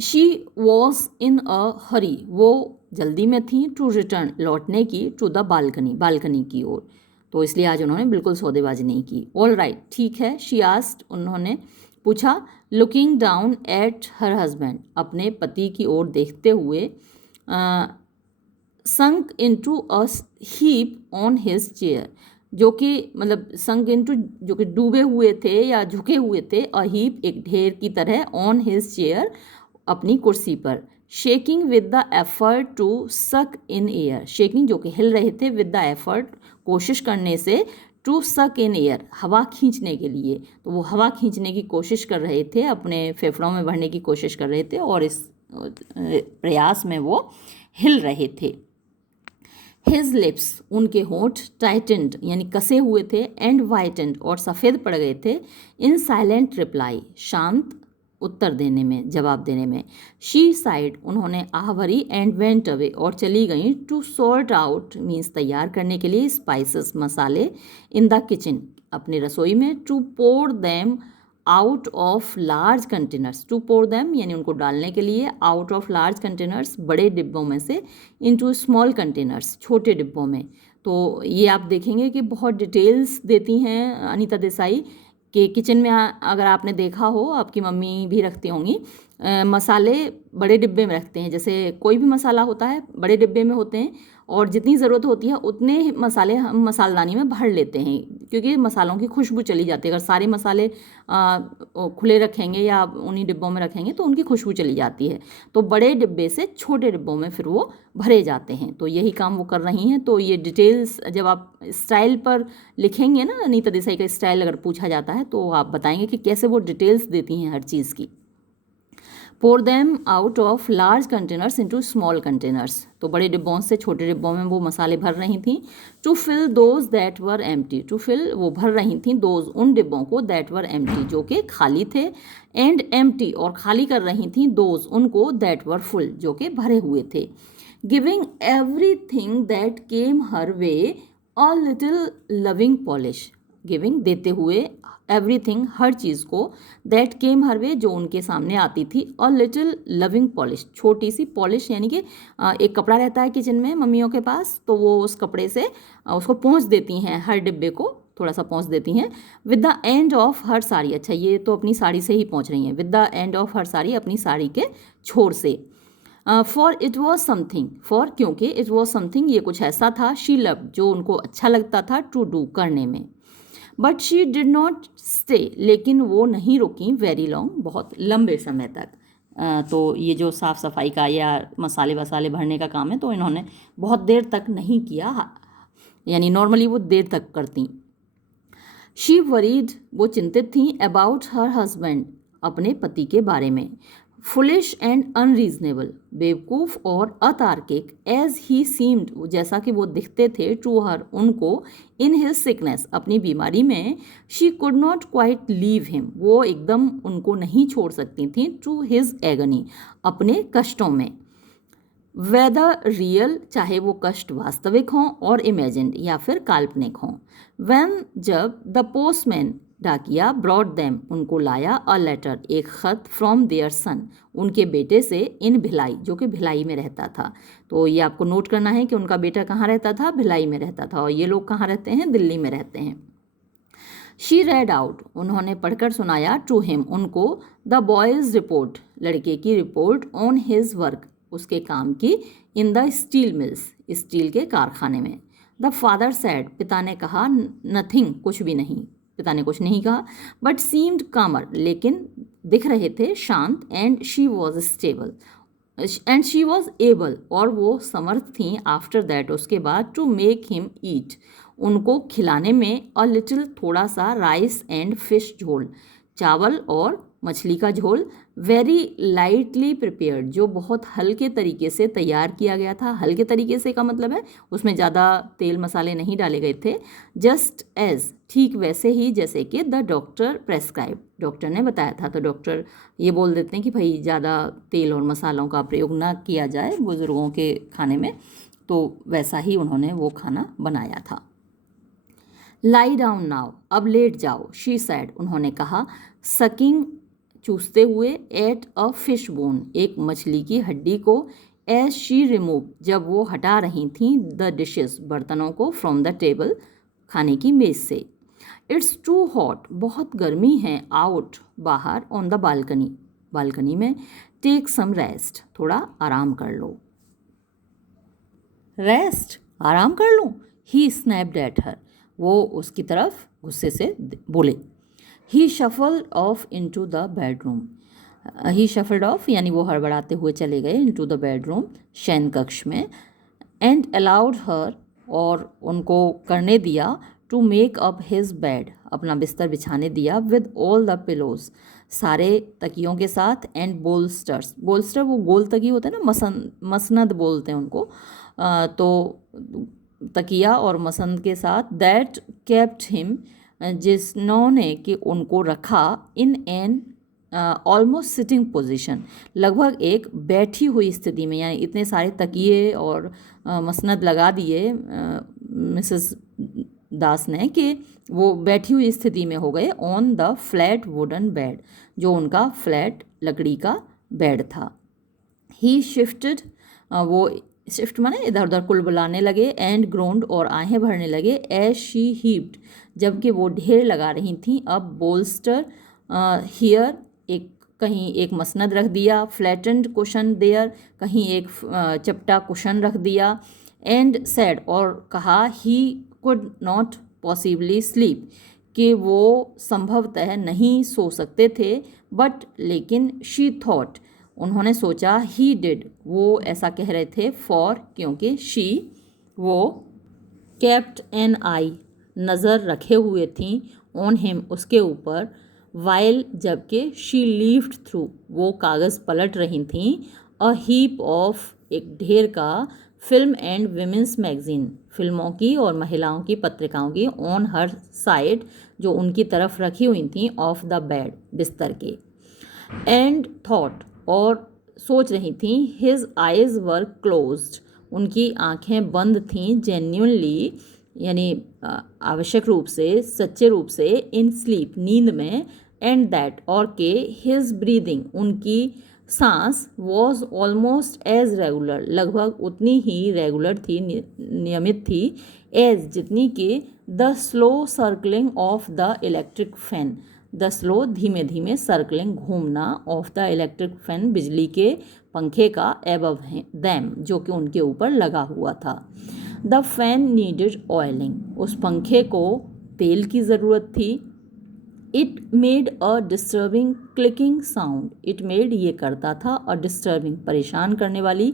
शी वॉज इन अ हरी, वो जल्दी में थी, टू रिटर्न, लौटने की, टू द बालकनी, बालकनी की ओर। तो इसलिए आज उन्होंने बिल्कुल सौदेबाजी नहीं की। ऑल राइट, ठीक है, शी आस्क्ड, उन्होंने पूछा, looking down at her husband, अपने पति की ओर देखते हुए, sunk into a heap on his chair, जो कि मतलब संक इनटू, जो कि डूबे हुए थे या झुके हुए थे, अ हीप, एक ढेर की तरह, ऑन हिज चेयर, अपनी कुर्सी पर, shaking with the effort to suck in air, shaking जो कि हिल रहे थे, विद द एफर्ट, कोशिश करने से, टू सक इन एयर, हवा खींचने के लिए। तो वो हवा खींचने की कोशिश कर रहे थे, अपने फेफड़ों में भरने की कोशिश कर रहे थे, और इस प्रयास में वो हिल रहे थे। हिज लिप्स, उनके होंठ, टाइटेंड यानी कसे हुए थे, एंड वाइटेंड, और सफ़ेद पड़ गए थे, इन साइलेंट रिप्लाई, शांत उत्तर देने में, जवाब देने में। शी साइड, उन्होंने आह भरी, एंड वेंट अवे, और चली गई, टू सॉर्ट आउट मीन्स तैयार करने के लिए, स्पाइसेस मसाले, इन द किचन, अपनी रसोई में, to pour them out of large containers, to pour them यानी उनको डालने के लिए, आउट ऑफ लार्ज कंटेनर्स, बड़े डिब्बों में से, इनटू स्मॉल कंटेनर्स, छोटे डिब्बों में। तो ये आप देखेंगे कि बहुत डिटेल्स देती हैं अनीता देसाई कि किचन में अगर आपने देखा हो, आपकी मम्मी भी रखती होंगी, मसाले बड़े डिब्बे में रखते हैं, जैसे कोई भी मसाला होता है बड़े डिब्बे में होते हैं, और जितनी ज़रूरत होती है उतने मसाले हम मसालदानी में भर लेते हैं, क्योंकि मसालों की खुशबू चली जाती है। अगर सारे मसाले खुले रखेंगे या उन्हीं डिब्बों में रखेंगे तो उनकी खुशबू चली जाती है। तो बड़े डिब्बे से छोटे डिब्बों में फिर वो भरे जाते हैं। तो यही काम वो कर रही हैं। तो ये डिटेल्स जब आप स्टाइल पर लिखेंगे ना, अनीता देसाई का स्टाइल अगर पूछा जाता है तो आप बताएंगे कि कैसे वो डिटेल्स देती हैं हर चीज़ की। pour them out of large containers into small containers, तो बड़े डिब्बों से छोटे डिब्बों में वो मसाले भर रही थी। to fill those that were empty, to fill वो भर रही थी, those उन डिब्बों को, that were empty जो कि खाली थे, and empty और खाली कर रही थी, those उनको, that were full जो कि भरे हुए थे। giving everything that came her way a little loving polish, giving देते हुए, एवरीथिंग हर चीज़ को, दैट केम हर वे जो उनके सामने आती थी, अ लिटिल लविंग पॉलिश, छोटी सी पॉलिश, यानी कि एक कपड़ा रहता है किचन में मम्मियों के पास, तो वो उस कपड़े से उसको पोंछ देती हैं, हर डिब्बे को थोड़ा सा पोंछ देती हैं। With the end of her sari, अच्छा ये तो अपनी साड़ी से ही पोंछ रही हैं, with the end of her sari, अपनी साड़ी के छोर से। For it was something, for क्योंकि, इट वॉज समथिंग ये कुछ ऐसा था, शी लव जो उनको अच्छा लगता था, टू डू करने में। But she did not stay, लेकिन वो नहीं रुकी, वेरी लॉन्ग बहुत लंबे समय तक। तो ये जो साफ़ सफाई का या मसाले वसाले भरने का काम है तो इन्होंने बहुत देर तक नहीं किया, यानी नॉर्मली वो देर तक करती। शी वरीड, वो चिंतित थी, अबाउट हर हस्बैंड, अपने पति के बारे में। फुलिश एंड अनरीजनेबल, बेवकूफ़ और अतार्किक, एज ही सीम्ड, जैसा कि वो दिखते थे, टू हर उनको, इन हिज सिकनेस, अपनी बीमारी में, she could not quite leave him, वो एकदम उनको नहीं छोड़ सकती थी, टू हिज एगनी, अपने कष्टों में। वेदर रियल, चाहे वो कष्ट वास्तविक हों, और इमेजिन्ड या फिर काल्पनिक हों। व्हेन, जब, द पोस्टमैन, डाकिया, ब्रॉड देम, उनको लाया, अ लेटर, एक खत, फ्रॉम देयर सन, उनके बेटे से, इन भिलाई, जो कि भिलाई में रहता था। तो ये आपको नोट करना है कि उनका बेटा कहाँ रहता था, भिलाई में रहता था, और ये लोग कहाँ रहते हैं, दिल्ली में रहते हैं। शी रेड आउट, उन्होंने पढ़कर सुनाया, टू हिम, उनको, द बॉयज़ रिपोर्ट, लड़के की रिपोर्ट, ऑन हिज वर्क, उसके काम की, in the steel mills, steel के कारखाने में। द फादर सैड, पिता ने कहा, नथिंग, कुछ भी नहीं, पिता ने कुछ नहीं कहा। बट सीम्ड कामर, लेकिन दिख रहे थे शांत, and she was stable, and she was able, और वो समर्थ थी, आफ्टर दैट, उसके बाद, टू मेक हिम ईट, उनको खिलाने में, अ लिटिल, थोड़ा सा, राइस एंड फिश झोल, चावल और मछली का झोल, वेरी लाइटली प्रिपेयर्ड, जो बहुत हल्के तरीके से तैयार किया गया था। हल्के तरीके से का मतलब है उसमें ज़्यादा तेल मसाले नहीं डाले गए थे। जस्ट एज, ठीक वैसे ही जैसे कि द डॉक्टर प्रेस्क्राइब, डॉक्टर ने बताया था। तो डॉक्टर ये बोल देते हैं कि भाई ज़्यादा तेल और मसालों का प्रयोग ना किया जाए बुज़ुर्गों के खाने में, तो वैसा ही उन्होंने वो खाना बनाया था। लाई डाउन नाउ, अब लेट जाओ, शी सैड, उन्होंने कहा। सकिंग, चूसते हुए, एट अ फिश बोन, एक मछली की हड्डी को, एज शी रिमूव, जब वो हटा रही थीं, द डिशेस, बर्तनों को, फ्रॉम द टेबल, खाने की मेज से। इट्स टू हॉट, बहुत गर्मी है, आउट, बाहर, ऑन द बालकनी, बालकनी में, टेक सम रेस्ट, थोड़ा आराम कर लो। रेस्ट, आराम कर लूँ, ही स्नैप्ड एट हर, वो उसकी तरफ गुस्से से बोले। He shuffled off into the bedroom, he shuffled off यानी वो हड़बड़ाते हुए चले गए इनटू द बेडरूम, शयन कक्ष में, एंड अलाउड हर, और उनको करने दिया, to make up his bed, अपना बिस्तर बिछाने दिया, विद ऑल द पिलोज, सारे तकियों के साथ, एंड बोल्स्टर्स, बोल्स्टर वो गोल तकिए होते हैं ना, मसनद बोलते हैं उनको, तो तकिया और मसंद के साथ, दैट केप्ट हिम, जिन्होंने कि उनको रखा, in an almost sitting position, लगभग एक बैठी हुई स्थिति में, यानी इतने सारे तकिए और मसनद लगा दिए मिसेस दास ने कि वो बैठी हुई स्थिति में हो गए, on the flat wooden bed, जो उनका फ्लैट लकड़ी का बेड था। ही शिफ्टेड, वो शिफ्ट माने इधर उधर कुलबुलाने लगे, एंड ग्रोन्ड, और आहें भरने लगे, एज शी हीप्ड, जबकि वो ढेर लगा रही थीं। अब बोल्स्टर हियर, एक कहीं एक मसनद रख दिया, फ्लैटेंड कुशन देयर, कहीं एक चपटा कुशन रख दिया, एंड सेड, और कहा, he could not possibly sleep, कि वो संभवतः नहीं सो सकते थे, बट लेकिन, शी थॉट, उन्होंने सोचा, ही डिड, वो ऐसा कह रहे थे, फॉर, क्योंकि, शी, वो, केप्ट एन आई, नज़र रखे हुए थीं, ऑन हिम, उसके ऊपर, वाइल, जबकि, शी लीफ्ड थ्रू, वो कागज़ पलट रही थीं, अ हीप ऑफ, एक ढेर का, फिल्म एंड विमेंस मैगजीन, फिल्मों की और महिलाओं की पत्रिकाओं की, ऑन हर साइड, जो उनकी तरफ रखी हुई थीं, ऑफ द बेड, बिस्तर के, एंड थॉट, और सोच रही थीं, हिज आइज़ वर क्लोज्ड, उनकी आंखें बंद थीं, जेन्युइनली, यानी आवश्यक रूप से, सच्चे रूप से, इन स्लीप, नींद में, एंड दैट, और के, हिज ब्रीदिंग, उनकी सांस, वॉज ऑलमोस्ट एज रेगुलर, लगभग उतनी ही रेगुलर थी, नियमित थी, एज, जितनी कि, the slow circling of the electric fan, the slow, धीमे धीमे, सर्कलिंग, घूमना, ऑफ द इलेक्ट्रिक फैन, बिजली के पंखे का, एबव दैम, जो कि उनके ऊपर लगा हुआ था। द फैन नीडेड ऑयलिंग, उस पंखे को तेल की ज़रूरत थी। It made a disturbing clicking sound, it made, ये करता था, अ डिस्टर्बिंग, परेशान करने वाली,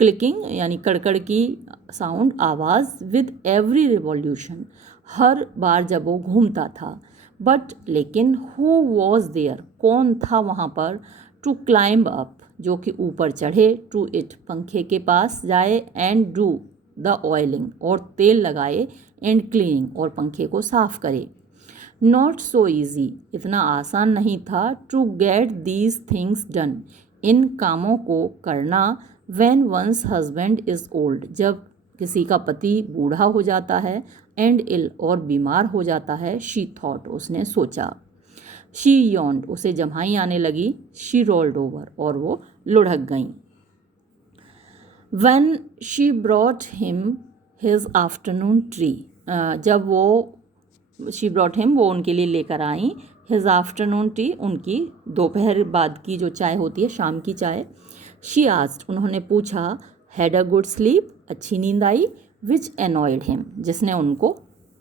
क्लिकिंग यानी कड़कड़ की साउंड, आवाज़, विद एवरी रिवॉल्यूशन, हर बार जब वो घूमता था। बट लेकिन, हु वॉज देयर, कौन था वहाँ पर, टू क्लाइंब अप, जो कि ऊपर चढ़े, टू इट, पंखे के पास जाए, एंड डू द ऑयलिंग, और तेल लगाए, एंड क्लीनिंग, और पंखे को साफ करे। नॉट सो ईजी, इतना आसान नहीं था, to get these things done, इन कामों को करना, when one's husband is old, जब किसी का पति बूढ़ा हो जाता है, एंड इल, और बीमार हो जाता है, शी थॉट, उसने सोचा। शी यॉन्ड, उसे जम्हाई आने लगी, शी रोल्ड ओवर, और वो लुढ़क गईं। When she brought him his afternoon tree, जब वो, शी ब्रॉट हिम, वो उनके लिए लेकर आई, हिज आफ्टरनून टी, उनकी दोपहर बाद की जो चाय होती है, शाम की चाय। शी आस्क्ड, उन्होंने पूछा, हैड अ गुड स्लीप, अच्छी नींद आई, विच एनॉयड हिम, जिसने उनको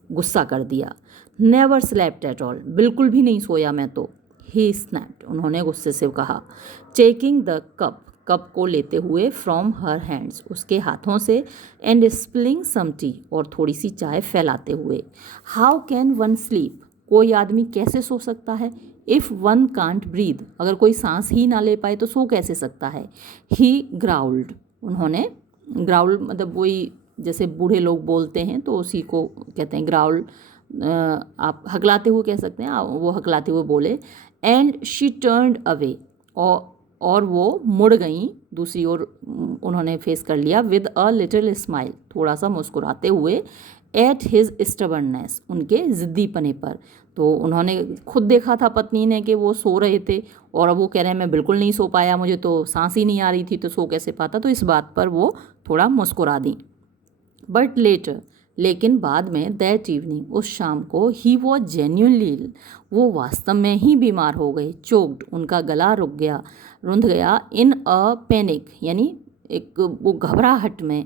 गुस्सा कर दिया। नेवर स्लेप्ट एट ऑल, बिल्कुल भी नहीं सोया मैं तो। ही स्नैप्ड, उन्होंने गुस्से से कहा। टेकिंग द कप, कप को लेते हुए, फ्रॉम हर हैंड्स, उसके हाथों से, एंड स्पिलिंग सम टी, और थोड़ी सी चाय फैलाते हुए। हाउ कैन वन स्लीप, कोई आदमी कैसे सो सकता है, इफ़ वन कांट ब्रीद, अगर कोई सांस ही ना ले पाए तो सो कैसे सकता है। ही ग्राउल्ड, उन्होंने, ग्राउल मतलब वही जैसे बूढ़े लोग बोलते हैं तो उसी को कहते हैं ग्राउल। आप हकलाते हुए कह सकते हैं, वो हकलाते हुए बोले। एंड शी टर्न्ड अवे, और वो मुड़ गई दूसरी ओर, उन्होंने फेस कर लिया। विद अ लिटिल स्माइल, थोड़ा सा मुस्कुराते हुए। एट हिज स्टबर्ननेस, उनके ज़िद्दीपने पर। तो उन्होंने खुद देखा था पत्नी ने कि वो सो रहे थे, और अब वो कह रहे हैं मैं बिल्कुल नहीं सो पाया, मुझे तो सांस ही नहीं आ रही थी, तो सो कैसे पाता। तो इस बात पर वो थोड़ा मुस्कुरा दी। बट लेटर, लेकिन बाद में, दैट इवनिंग, उस शाम को, ही वॉज जेन्यूनली इल, वो वास्तव में ही बीमार हो गए। चोक्ड, उनका गला रुंध गया। इन अ पैनिक, यानी एक वो घबराहट में।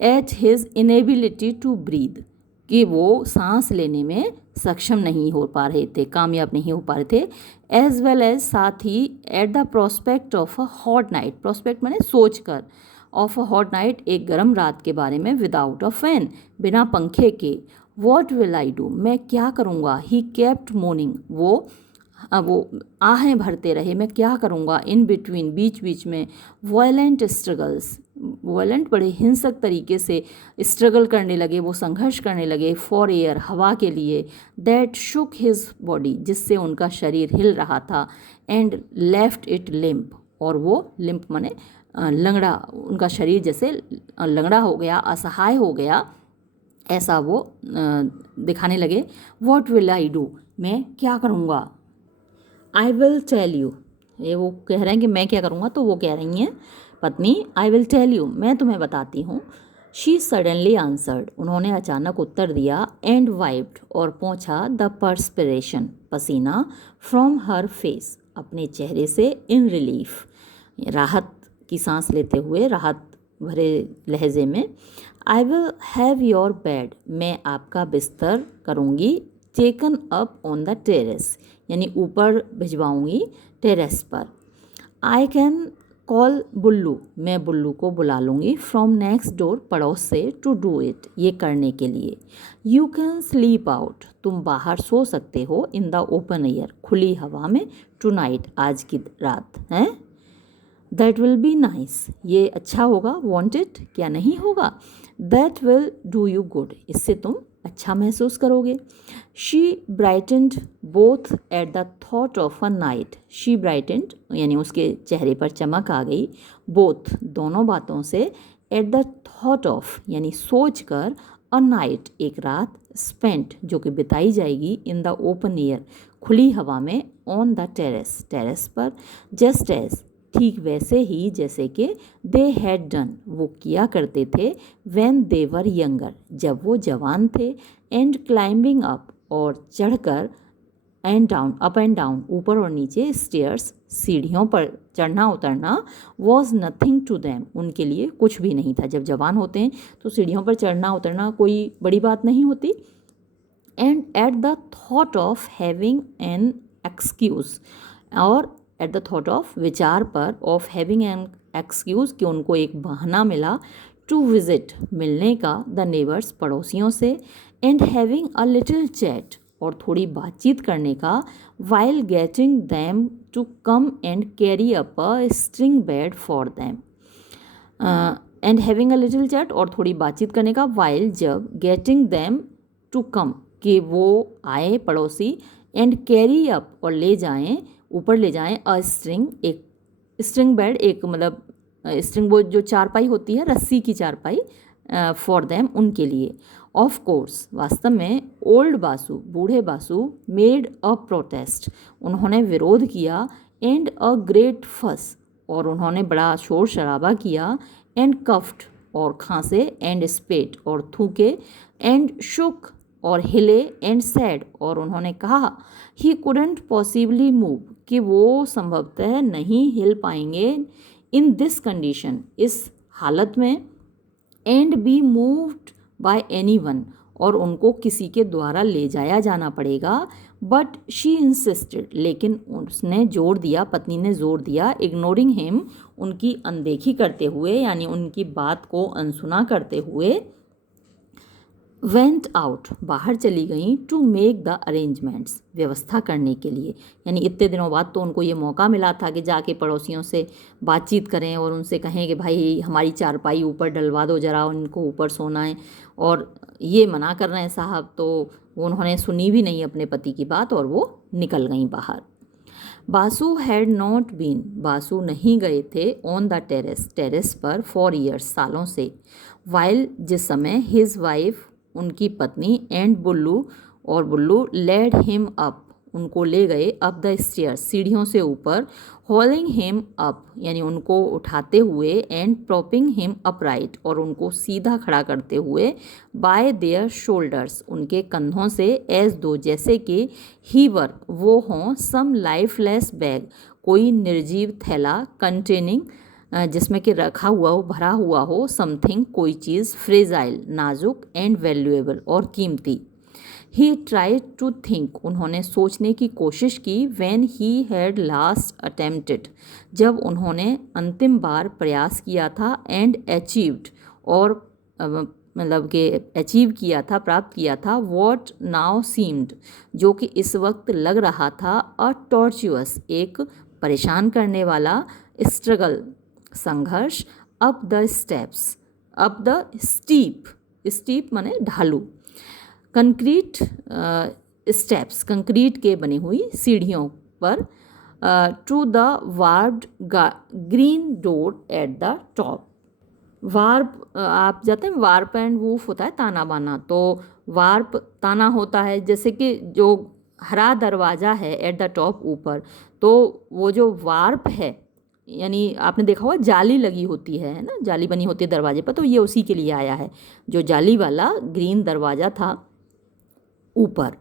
At his inability to breathe, कि वो सांस लेने में सक्षम नहीं हो पा रहे थे, कामयाब नहीं हो पा रहे थे। एज वेल एज, साथ ही, at the prospect of a hot night, prospect मैंने सोच कर, ऑफ अ हॉट नाइट, एक गर्म रात के बारे में। विदाउट अ फैन, बिना पंखे के। वॉट विल आई डू, मैं क्या करूँगा। ही केप्ट मोर्निंग, वो आहें भरते रहे, मैं क्या करूँगा। इन बिटवीन, बीच बीच में। वायलेंट स्ट्रगल्स, वायलेंट बड़े हिंसक तरीके से स्ट्रगल करने लगे, वो संघर्ष करने लगे। फॉर एयर, हवा के लिए। दैट शुक हिज बॉडी, जिससे उनका शरीर हिल रहा था। एंड लेफ्ट इट लिम्प, और वो लिम्प माने लंगड़ा, उनका शरीर जैसे लंगड़ा हो गया, असहाय हो गया, ऐसा वो दिखाने लगे। वॉट विल आई डू, मैं क्या करूँगा। आई विल टेल यू, ये वो कह रहे हैं कि मैं क्या करूँगा, तो वो कह रही हैं पत्नी, आई विल टेल यू, मैं तुम्हें बताती हूँ। शी सडनली आंसर्ड, उन्होंने अचानक उत्तर दिया। एंड वाइप्ड, और पोंछा द पर्सपिरेशन, पसीना, फ्रॉम हर फेस, अपने चेहरे से। इन रिलीफ, राहत की सांस लेते हुए, राहत भरे लहजे में। I will have your bed, मैं आपका बिस्तर करूँगी। Taken up on the terrace, यानी ऊपर भिजवाऊँगी टेरेस पर। आई कैन कॉल बुल्लू, मैं बुल्लू को बुला लूँगी। फ्रॉम नेक्स्ट डोर, पड़ोस से। टू डू इट, ये करने के लिए। यू कैन स्लीप आउट, तुम बाहर सो सकते हो। इन द ओपन एयर, खुली हवा में। टू नाइट, आज की रात है। दैट विल बी नाइस, ये अच्छा होगा। वॉन्ट इट, क्या नहीं होगा। That will do you good, इससे तुम अच्छा महसूस करोगे। She brightened both at the thought of a night, she brightened यानी उसके चेहरे पर चमक आ गई। बोथ, दोनों बातों से। एट द थॉट ऑफ, यानी सोच कर। अ नाइट, एक रात। स्पेंट, जो कि बिताई जाएगी। इन द ओपन एयर, खुली हवा में। ऑन द टेरेस, टेरेस पर। जस्ट एज, ठीक वैसे ही जैसे कि। दे हैड डन, वो किया करते थे। व्हेन दे वर यंगर, जब वो जवान थे। एंड क्लाइंबिंग अप, और चढ़कर। And down, up and down, ऊपर और नीचे। स्टेयर्स, सीढ़ियों पर चढ़ना उतरना। वॉज नथिंग टू देम, उनके लिए कुछ भी नहीं था। जब जवान होते हैं तो सीढ़ियों पर चढ़ना उतरना कोई बड़ी बात नहीं होती। And at the thought of having an excuse, और एट द थॉट ऑफ, विचार पर। ऑफ हैविंग एन एक्सक्यूज़, कि उनको एक बहाना मिला। टू विजिट, मिलने का। द नेबर्स, पड़ोसियों से। And having a little chat, और थोड़ी बातचीत करने का। While getting them to come and carry up a string bed for them. And having a little chat, और थोड़ी बातचीत करने का। वाइल, जब। गेटिंग दैम टू कम, कि वो आए पड़ोसी। एंड कैरी अप, और ले जाएं, ऊपर ले जाएं। अ स्ट्रिंग, एक स्ट्रिंग बेड, एक मतलब स्ट्रिंग वो जो चारपाई होती है, रस्सी की चारपाई। फॉर देम, उनके लिए। ऑफ कोर्स, वास्तव में। ओल्ड बासु, बूढ़े बासु। मेड अ प्रोटेस्ट, उन्होंने विरोध किया। एंड अ ग्रेट फस, और उन्होंने बड़ा शोर शराबा किया। एंड कफ्ड, और खांसे। एंड स्पेट, और थूके। एंड शुक, और हिले। एंड सैड, और उन्होंने कहा। ही कुडंट पॉसिबली मूव, कि वो संभवतः नहीं हिल पाएंगे। इन दिस कंडीशन, इस हालत में। And be moved by any one, और उनको किसी के द्वारा ले जाया जाना पड़ेगा। बट शी इंसिस्टेड, लेकिन उसने जोर दिया, पत्नी ने जोर दिया। इग्नोरिंग हिम, उनकी अनदेखी करते हुए, यानी उनकी बात को अनसुना करते हुए। वेंट आउट, बाहर चली गई, टू मेक द अरेंजमेंट्स, व्यवस्था करने के लिए। यानी इतने दिनों बाद तो उनको ये मौका मिला था कि जाके पड़ोसियों से बातचीत करें और उनसे कहें कि भाई हमारी चारपाई ऊपर डलवा दो ज़रा, उनको ऊपर सोना है, और ये मना कर रहे हैं साहब, तो उन्होंने सुनी भी नहीं अपने पति की बात और वो निकल गई बाहर। Basu had not been, Basu नहीं गए थे ऑन द टेरेस, टेरेस पर फॉर ईयर्स, सालों से, वाइल, जिस समय, हिज वाइफ, उनकी पत्नी, एंड बुल्लू, और बुल्लू, लेड हिम अप, उनको ले गए, अप द स्टेयर्स, सीढ़ियों से ऊपर, होल्डिंग हिम अप, यानी उनको उठाते हुए, एंड प्रॉपिंग हिम अपराइट, और उनको सीधा खड़ा करते हुए, बाय देयर शोल्डर्स, उनके कंधों से, एज दो, जैसे कि, ही वर, वो हों, सम लाइफलेस बैग, कोई निर्जीव थैला, कंटेनिंग, जिसमें कि रखा हुआ हो, भरा हुआ हो, समथिंग, कोई चीज़, फ्रेजाइल, नाजुक, एंड वैल्यूएबल, और कीमती। ही ट्राइड टू थिंक, उन्होंने सोचने की कोशिश की, when he had last attempted, जब उन्होंने अंतिम बार प्रयास किया था, एंड अचीव्ड, और मतलब कि अचीव किया था, प्राप्त किया था, वॉट नाउ सीम्ड, जो कि इस वक्त लग रहा था, अ टॉर्चुअस, एक परेशान करने वाला, स्ट्रगल, संघर्ष, up the steps, up the steep, steep माने ढालू, कंक्रीट स्टेप्स, कंक्रीट के बनी हुई सीढ़ियों पर, to the warped green door at the top. Warp, आप जाते हैं, वार्प एंड वूफ होता है ताना बाना, तो वार्प ताना होता है, जैसे कि जो हरा दरवाज़ा है एट द टॉप, ऊपर, तो वो जो वार्प है, यानी आपने देखा होगा जाली लगी होती है ना, जाली बनी होती है दरवाजे पर, तो ये उसी के लिए आया है, जो जाली वाला ग्रीन दरवाज़ा था ऊपर।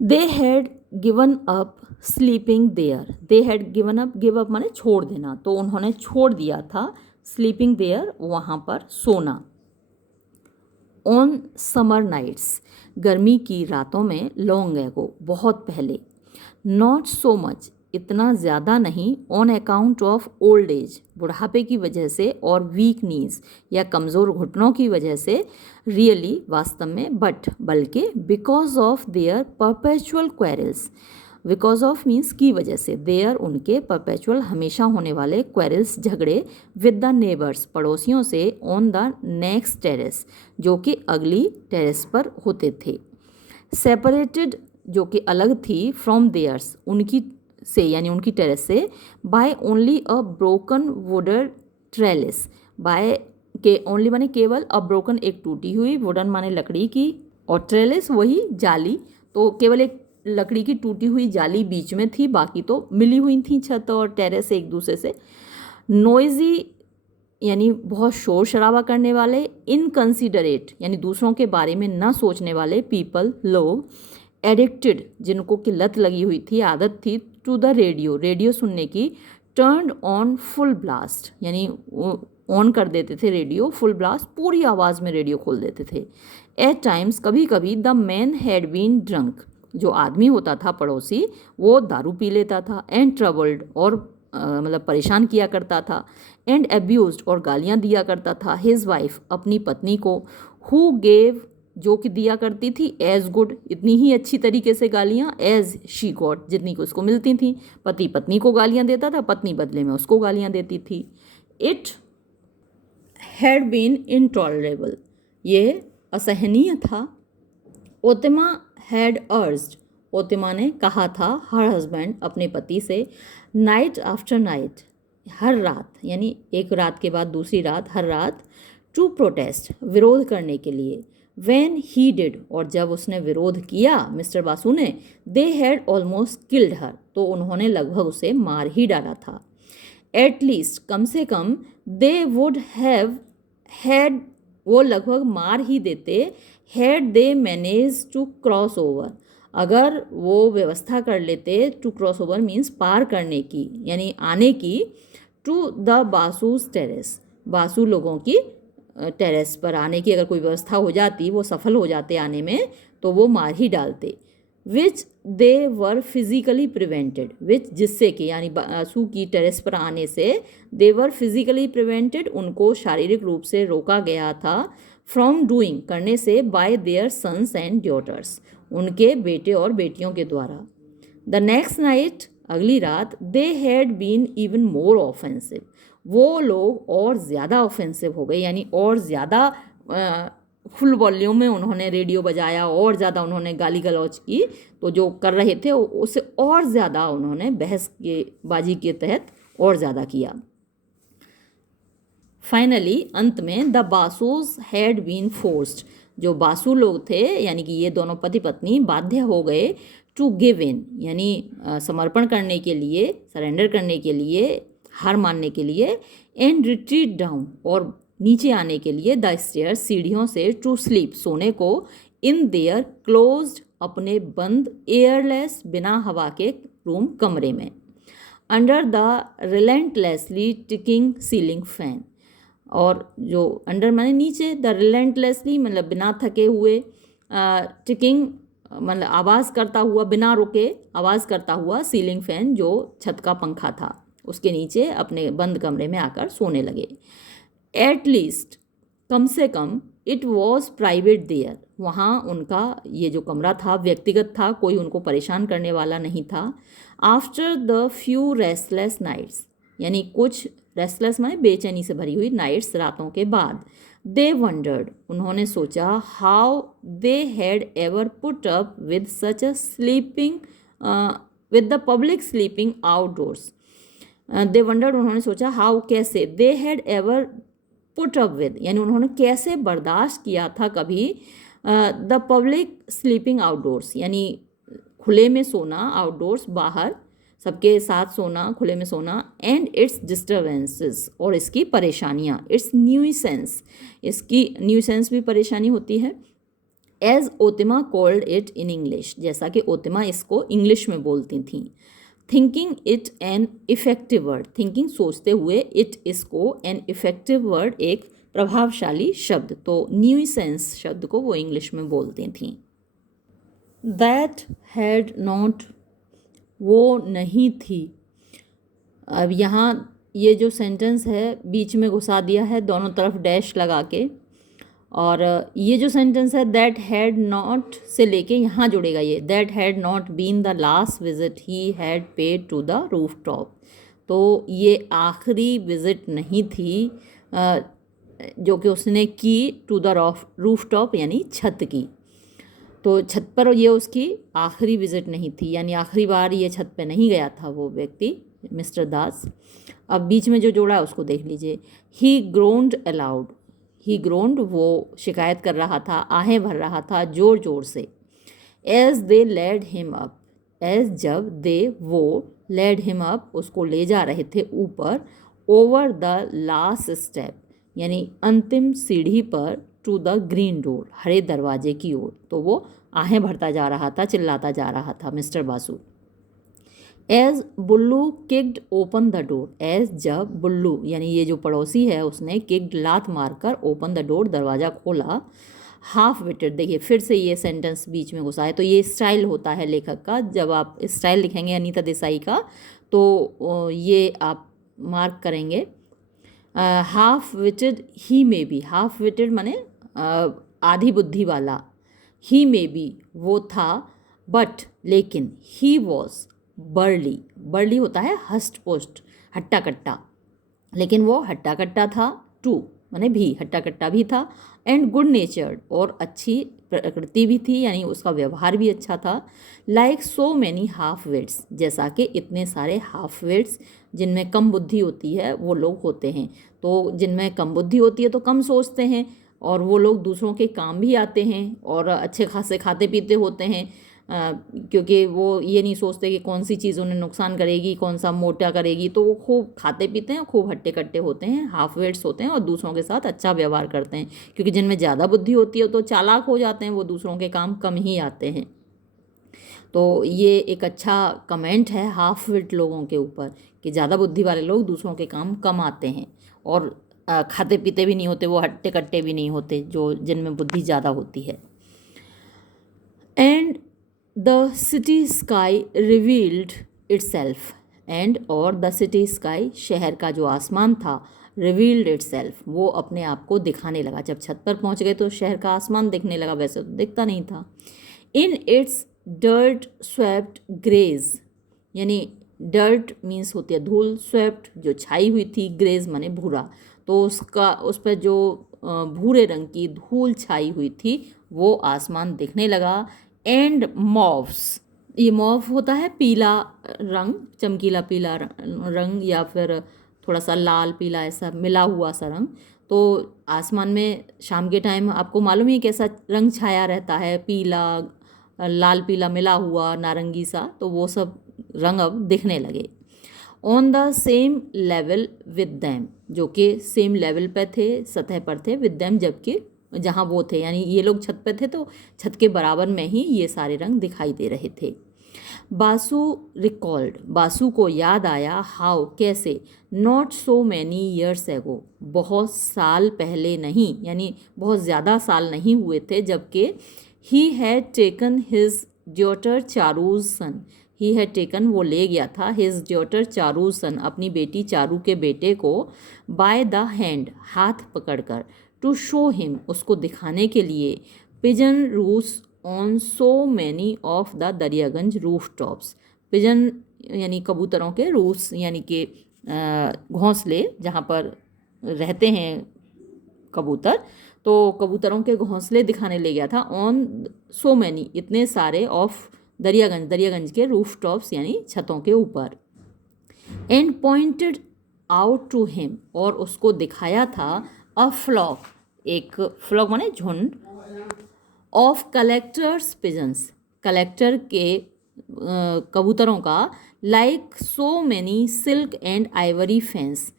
They had given up sleeping there, they had given up, give up माने छोड़ देना, तो उन्होंने छोड़ दिया था, स्लीपिंग देयर, वहाँ पर सोना, ऑन समर नाइट्स, गर्मी की रातों में, लॉन्ग एगो, बहुत पहले, नॉट सो मच, इतना ज़्यादा नहीं, on account of old age, बुढ़ापे की वजह से, और वीक नीज, या कमज़ोर घुटनों की वजह से, रियली, वास्तव में, बट, बल्कि, because of their perpetual quarrels, because of means की वजह से, देयर, उनके, परपेचुअल, हमेशा होने वाले, क्वेरल्स, झगड़े, विद द नेबर्स, पड़ोसियों से, ऑन द नेक्स्ट टेरेस, जो कि अगली टेरेस पर होते थे, सेपरेटेड, जो कि अलग थी, फ्रॉम देयर्स, उनकी से, यानी उनकी टेरेस से, by only a broken wooden trellis, by के, ओनली माने केवल, अ ब्रोकन, एक टूटी हुई, वुडन माने लकड़ी की, और ट्रेलिस वही जाली, तो केवल एक लकड़ी की टूटी हुई जाली बीच में थी, बाकी तो मिली हुई थी छत और टेरेस एक दूसरे से। नॉइजी, यानी बहुत शोर शराबा करने वाले, इनकंसिडरेट, यानी दूसरों के बारे में न सोचने वाले, पीपल, लोग, एडिक्टेड, जिनको की लत लगी हुई थी, आदत थी, टू द रेडियो, रेडियो सुनने की, टर्न्ड ऑन फुल ब्लास्ट, यानी ऑन कर देते थे रेडियो, फुल ब्लास्ट, पूरी आवाज़ में रेडियो खोल देते थे। एट टाइम्स, कभी कभी, the man had been drunk, जो आदमी होता था पड़ोसी, वो दारू पी लेता था, एंड ट्रबल्ड, और मतलब परेशान किया करता था, एंड एब्यूज्ड, और गालियाँ दिया करता था, हिज वाइफ, अपनी पत्नी को, हु गेव, जो कि दिया करती थी, एज गुड, इतनी ही अच्छी तरीके से गालियाँ, एज शी गॉट, जितनी को उसको मिलती थी, पति पत्नी को गालियाँ देता था, पत्नी बदले में उसको गालियाँ देती थी। इट हैड बीन इनटॉलरेबल, ये असहनीय था। ओतिमा हैड अर्ज्ड, ओतिमा ने कहा था, हर हस्बैंड, अपने पति से, नाइट आफ्टर नाइट, हर रात, यानी एक रात के बाद दूसरी रात, हर रात, टू प्रोटेस्ट, विरोध करने के लिए, व्हेन ही डिड, और जब उसने विरोध किया, मिस्टर बासु ने, they had almost killed her, तो उन्होंने लगभग उसे मार ही डाला था। एट लीस्ट, कम से कम, दे वुड हैव हैड, वो लगभग मार ही देते, had they manage to cross over, अगर वो व्यवस्था कर लेते, टू क्रॉस ओवर मीन्स पार करने की, यानी आने की, to the Basus terrace, Basu लोगों की टेरेस पर आने की अगर कोई व्यवस्था हो जाती, वो सफल हो जाते आने में, तो वो मार ही डालते। विच दे वर फिजिकली प्रिवेंटेड, विच, जिससे कि, यानी बासु की टेरेस पर आने से, दे वर फिजिकली प्रिवेंटेड, उनको शारीरिक रूप से रोका गया था, फ्रॉम डूइंग करने से, by their sons and daughters उनके बेटे और बेटियों के द्वारा। द नेक्स्ट नाइट अगली रात, they had been even more offensive, वो लोग और ज़्यादा ऑफेंसिव हो गए, यानी और ज़्यादा फुल वॉल्यूम में उन्होंने रेडियो बजाया, और ज़्यादा उन्होंने गाली गलौज की, तो जो कर रहे थे उससे और ज़्यादा उन्होंने बहस के बाजी के तहत और ज़्यादा किया। फाइनली अंत में, द बासूस हैड बीन फोर्स्ड, जो बासु लोग थे यानी कि ये दोनों पति पत्नी बाध्य हो गए, टू गिव इन यानी समर्पण करने के लिए, सरेंडर करने के लिए, हार मानने के लिए, एंड रिट्रीट डाउन और नीचे आने के लिए, द स्टेयर सीढ़ियों से, टू स्लीप सोने को, इन देयर क्लोज्ड अपने बंद, एयरलेस बिना हवा के रूम कमरे में, under the relentlessly ticking ceiling fan, और जो अंडर माने नीचे, द रिलेंटलेसली मतलब बिना थके हुए, टिकिंग मतलब आवाज़ करता हुआ, बिना रुके आवाज़ करता हुआ, सीलिंग फैन जो छत का पंखा था उसके नीचे अपने बंद कमरे में आकर सोने लगे। एट लीस्ट कम से कम, इट वॉज प्राइवेट देयर, वहाँ उनका ये जो कमरा था व्यक्तिगत था, कोई उनको परेशान करने वाला नहीं था। After the few restless nights यानी कुछ रेस्टलेस माने बेचैनी से भरी हुई नाइट्स रातों के बाद, दे वंडर्ड उन्होंने सोचा, how they had ever put up with such a sleeping with the public sleeping outdoors. They wondered उन्होंने सोचा, हाउ कैसे, they had ever put up with यानी उन्होंने कैसे बर्दाश्त किया था कभी, द पब्लिक स्लीपिंग आउटडोर्स यानी खुले में सोना, आउटडोर्स बाहर सबके साथ सोना, खुले में सोना, एंड इट्स डिस्टर्बेंसेस और इसकी परेशानियाँ, इट्स न्यूइसेंस इसकी न्यूइसेंस भी परेशानी होती है। As Otima called it in English जैसा कि ओतिमा इसको इंग्लिश में बोलती थीं। Thinking it an effective word thinking सोचते हुए, इट इसको एन इफेक्टिव वर्ड एक प्रभावशाली शब्द, तो न्यूइसेंस शब्द को वो इंग्लिश में बोलती थीं। दैट हैड नॉट वो नहीं थी। अब यहाँ ये जो सेंटेंस है बीच में घुसा दिया है दोनों तरफ डैश लगा के, और ये जो सेंटेंस है दैट हैड नॉट से लेके यहाँ जुड़ेगा ये, that had not been the last visit he had paid to the roof top, तो ये आखिरी विजिट नहीं थी जो कि उसने की टू द रूफ टॉप यानी छत की, तो छत पर ये उसकी आखिरी विजिट नहीं थी, यानी आखिरी बार ये छत पे नहीं गया था वो व्यक्ति मिस्टर दास। अब बीच में जो जोड़ा है उसको देख लीजिए। ही ग्रोन्ड अलाउड, ही ग्रोन्ड वो शिकायत कर रहा था, आहें भर रहा था ज़ोर ज़ोर से। As they led him up, as जब दे वो लेड हिम अप उसको ले जा रहे थे ऊपर, ओवर द लास्ट स्टेप यानी अंतिम सीढ़ी पर, टू द ग्रीन डोर हरे दरवाजे की ओर, तो वो आहें भरता जा रहा था, चिल्लाता जा रहा था mister Basu. As Bullu kicked open the door, as जब बुल्लू यानी ये जो पड़ोसी है उसने किक्ड लात मारकर ओपन द डोर दरवाज़ा खोला, हाफ विटेड देखिए फिर से ये सेंटेंस बीच में घुसा है, तो ये स्टाइल होता है लेखक का, जब आप स्टाइल लिखेंगे अनीता देसाई का तो ये आप मार्क करेंगे। Half witted he may be, half witted माने आधी बुद्धि वाला, ही मे बी वो था, बट लेकिन, ही वॉज बर्ली, बर्ली होता है हष्ट पुष्ट हट्टा कट्टा, लेकिन वो हट्टा कट्टा था, टू माने भी हट्टा कट्टा भी था, एंड गुड नेचर्ड और अच्छी प्रकृति भी थी यानी उसका व्यवहार भी अच्छा था, like so many halfwits जैसा कि इतने सारे हाफ विट्स जिनमें कम बुद्धि होती है वो लोग होते हैं, तो जिनमें कम बुद्धि होती है तो कम सोचते हैं और वो लोग दूसरों के काम भी आते हैं और अच्छे खासे खाते पीते होते हैं, क्योंकि वो ये नहीं सोचते कि कौन सी चीज़ उन्हें नुकसान करेगी, कौन सा मोटा करेगी, तो वो खूब खाते पीते हैं, खूब हट्टे कट्टे होते हैं, हाफ वेट्स होते हैं और दूसरों के साथ अच्छा व्यवहार करते हैं, क्योंकि जिनमें ज़्यादा बुद्धि होती है तो चालाक हो जाते हैं, वो दूसरों के काम कम ही आते हैं। तो ये एक अच्छा कमेंट है हाफ विट लोगों के ऊपर कि ज़्यादा बुद्धि वाले लोग दूसरों के काम कम आते हैं और खाते पीते भी नहीं होते, वो हट्टे कट्टे भी नहीं होते जो जिनमें बुद्धि ज़्यादा होती है। And the city sky revealed itself, and और द सिटी स्काई शहर का जो आसमान था, रिवील्ड इटसेल्फ, वो अपने आप को दिखाने लगा। जब छत पर पहुंच गए तो शहर का आसमान दिखने लगा, वैसे तो दिखता नहीं था। In its dirt swept greys, यानी डर्ट मीन्स होती है धूल, स्वेप्ट जो छाई हुई थी, ग्रेज माने भूरा, तो उसका उस पर जो भूरे रंग की धूल छाई हुई थी वो आसमान दिखने लगा। एंड मॉव्स, ये मॉव होता है पीला रंग, चमकीला पीला रंग या फिर थोड़ा सा लाल पीला ऐसा मिला हुआ सा रंग। तो आसमान में शाम के टाइम आपको मालूम ही कैसा रंग छाया रहता है, पीला लाल पीला मिला हुआ नारंगी सा, तो वो सब रंग अब दिखने लगे। On the same level with them, जो कि सेम लेवल पे थे, सतह पर थे, विद दैम जबकि जहाँ वो थे, यानी ये लोग छत पे थे तो छत के बराबर में ही ये सारे रंग दिखाई दे रहे थे। बासु रिकॉल्ड, बासु को याद आया, हाउ कैसे, not so many years ago, बहुत साल पहले नहीं, यानी बहुत ज़्यादा साल नहीं हुए थे जबकि he had taken his daughter Charu's son, he had taken वो ले गया था, हिज डॉटर चारूज सन अपनी बेटी चारू के बेटे को, बाय द हैंड हाथ पकड़कर, टू शो हिम उसको दिखाने के लिए, पिजन रूस on so many of the Daryaganj roof tops, pigeon यानी कबूतरों के, रूस यानी कि घोंसले जहाँ पर रहते हैं कबूतर, तो कबूतरों के घोंसले दिखाने ले गया था। ऑन सो मैनी इतने सारे, ऑफ दरियागंज, दरियागंज के रूफ टॉप्स यानी छतों के ऊपर। And pointed out to him, और उसको दिखाया था, अ फ्लॉक, एक फ्लॉक माने झुंड, ऑफ कलेक्टर्स पिजन्स, कलेक्टर के कबूतरों का, like so many silk and Ivory fence,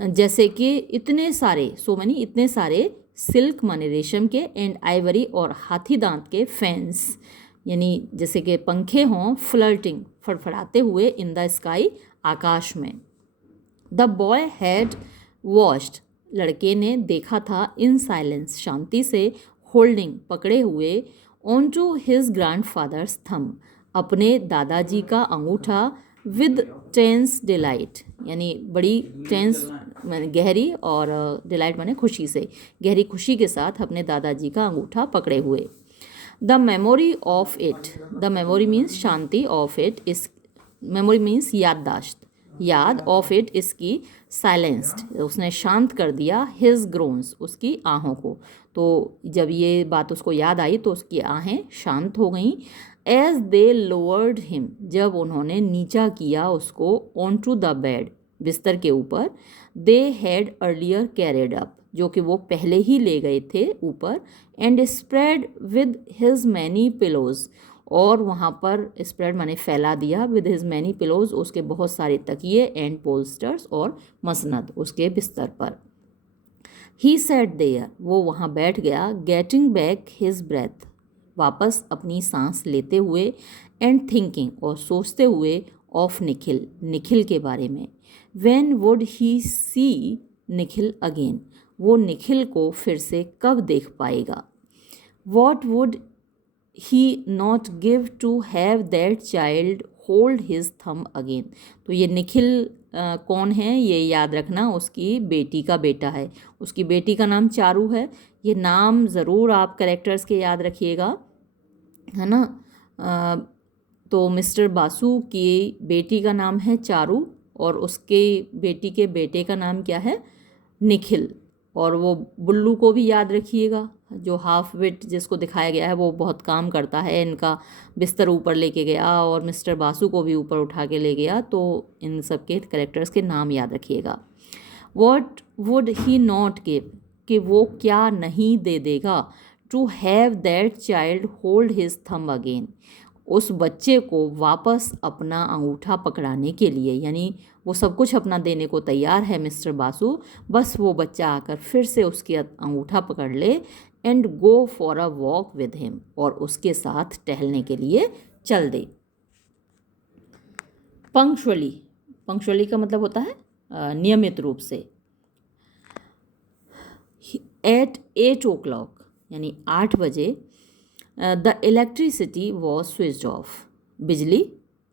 जैसे कि इतने सारे, सो मैनी इतने सारे, सिल्क माने रेशम के, एंड आइवरी और हाथी दांत के, फेंस यानी जैसे कि पंखे हों, फ्लर्टिंग फड़फड़ाते हुए, इन द स्काई आकाश में। द बॉय हैड वॉच्ड, लड़के ने देखा था, इन साइलेंस शांति से, होल्डिंग पकड़े हुए, on to his grandfather's thumb, अपने दादाजी का अंगूठा, विद टेंस डिलाइट, यानी बड़ी टेंस माने गहरी, और डिलाइट माने खुशी से, गहरी खुशी के साथ अपने दादाजी का अंगूठा पकड़े हुए। The memory of it, the memory means Shanti, of it इस, मेमोरी मीन्स याददाश्त, याद, ऑफ इट इसकी, साइलेंस्ड उसने शांत कर दिया, हिज ग्रोन्स उसकी आहों को, तो जब ये बात उसको याद आई तो उसकी आहें शांत हो गईं। एज दे लोअर्ड हिम, जब उन्होंने नीचा किया उसको, ऑन टू द बेड बिस्तर के ऊपर, they had earlier carried up, जो कि वो पहले ही ले गए थे ऊपर, and spread with his many pillows, और वहाँ पर स्प्रेड माने फैला दिया, विद हिज मैनी पिलोज उसके बहुत सारे तकिए, एंड पोल्स्टर्स और मसनद उसके बिस्तर पर। ही सेट देयर, वो वहाँ बैठ गया, गेटिंग बैक हिज ब्रेथ, वापस अपनी सांस लेते हुए, एंड थिंकिंग और सोचते हुए, ऑफ निखिल, निखिल के बारे में। When would he see Nikhil again, वो निखिल को फिर से कब देख पाएगा। What would he not give to have that child hold his thumb again, तो ये निखिल कौन है ये याद रखना, उसकी बेटी का बेटा है, उसकी बेटी का नाम चारू है, ये नाम ज़रूर आप कैरेक्टर्स के याद रखिएगा, है ना। तो मिस्टर बासु की बेटी का नाम है चारू, और उसके बेटी के बेटे का नाम क्या है, निखिल। और वो बुल्लू को भी याद रखिएगा, जो हाफ विट जिसको दिखाया गया है वो बहुत काम करता है, इनका बिस्तर ऊपर लेके गया और मिस्टर बासु को भी ऊपर उठा के ले गया, तो इन सब के कैरेक्टर्स के नाम याद रखिएगा। What would he not give, कि वो क्या नहीं दे देगा, to have that child hold his thumb again, उस बच्चे को वापस अपना अंगूठा पकड़ाने के लिए, यानी वो सब कुछ अपना देने को तैयार है मिस्टर बासु, बस वो बच्चा आकर फिर से उसके अंगूठा पकड़ ले, and go for a walk with him, और उसके साथ टहलने के लिए चल दे। पंक्चुअली, पंक्चुअली का मतलब होता है नियमित रूप से। एट 8 o'clock यानी 8 बजे, the electricity was switched off, बिजली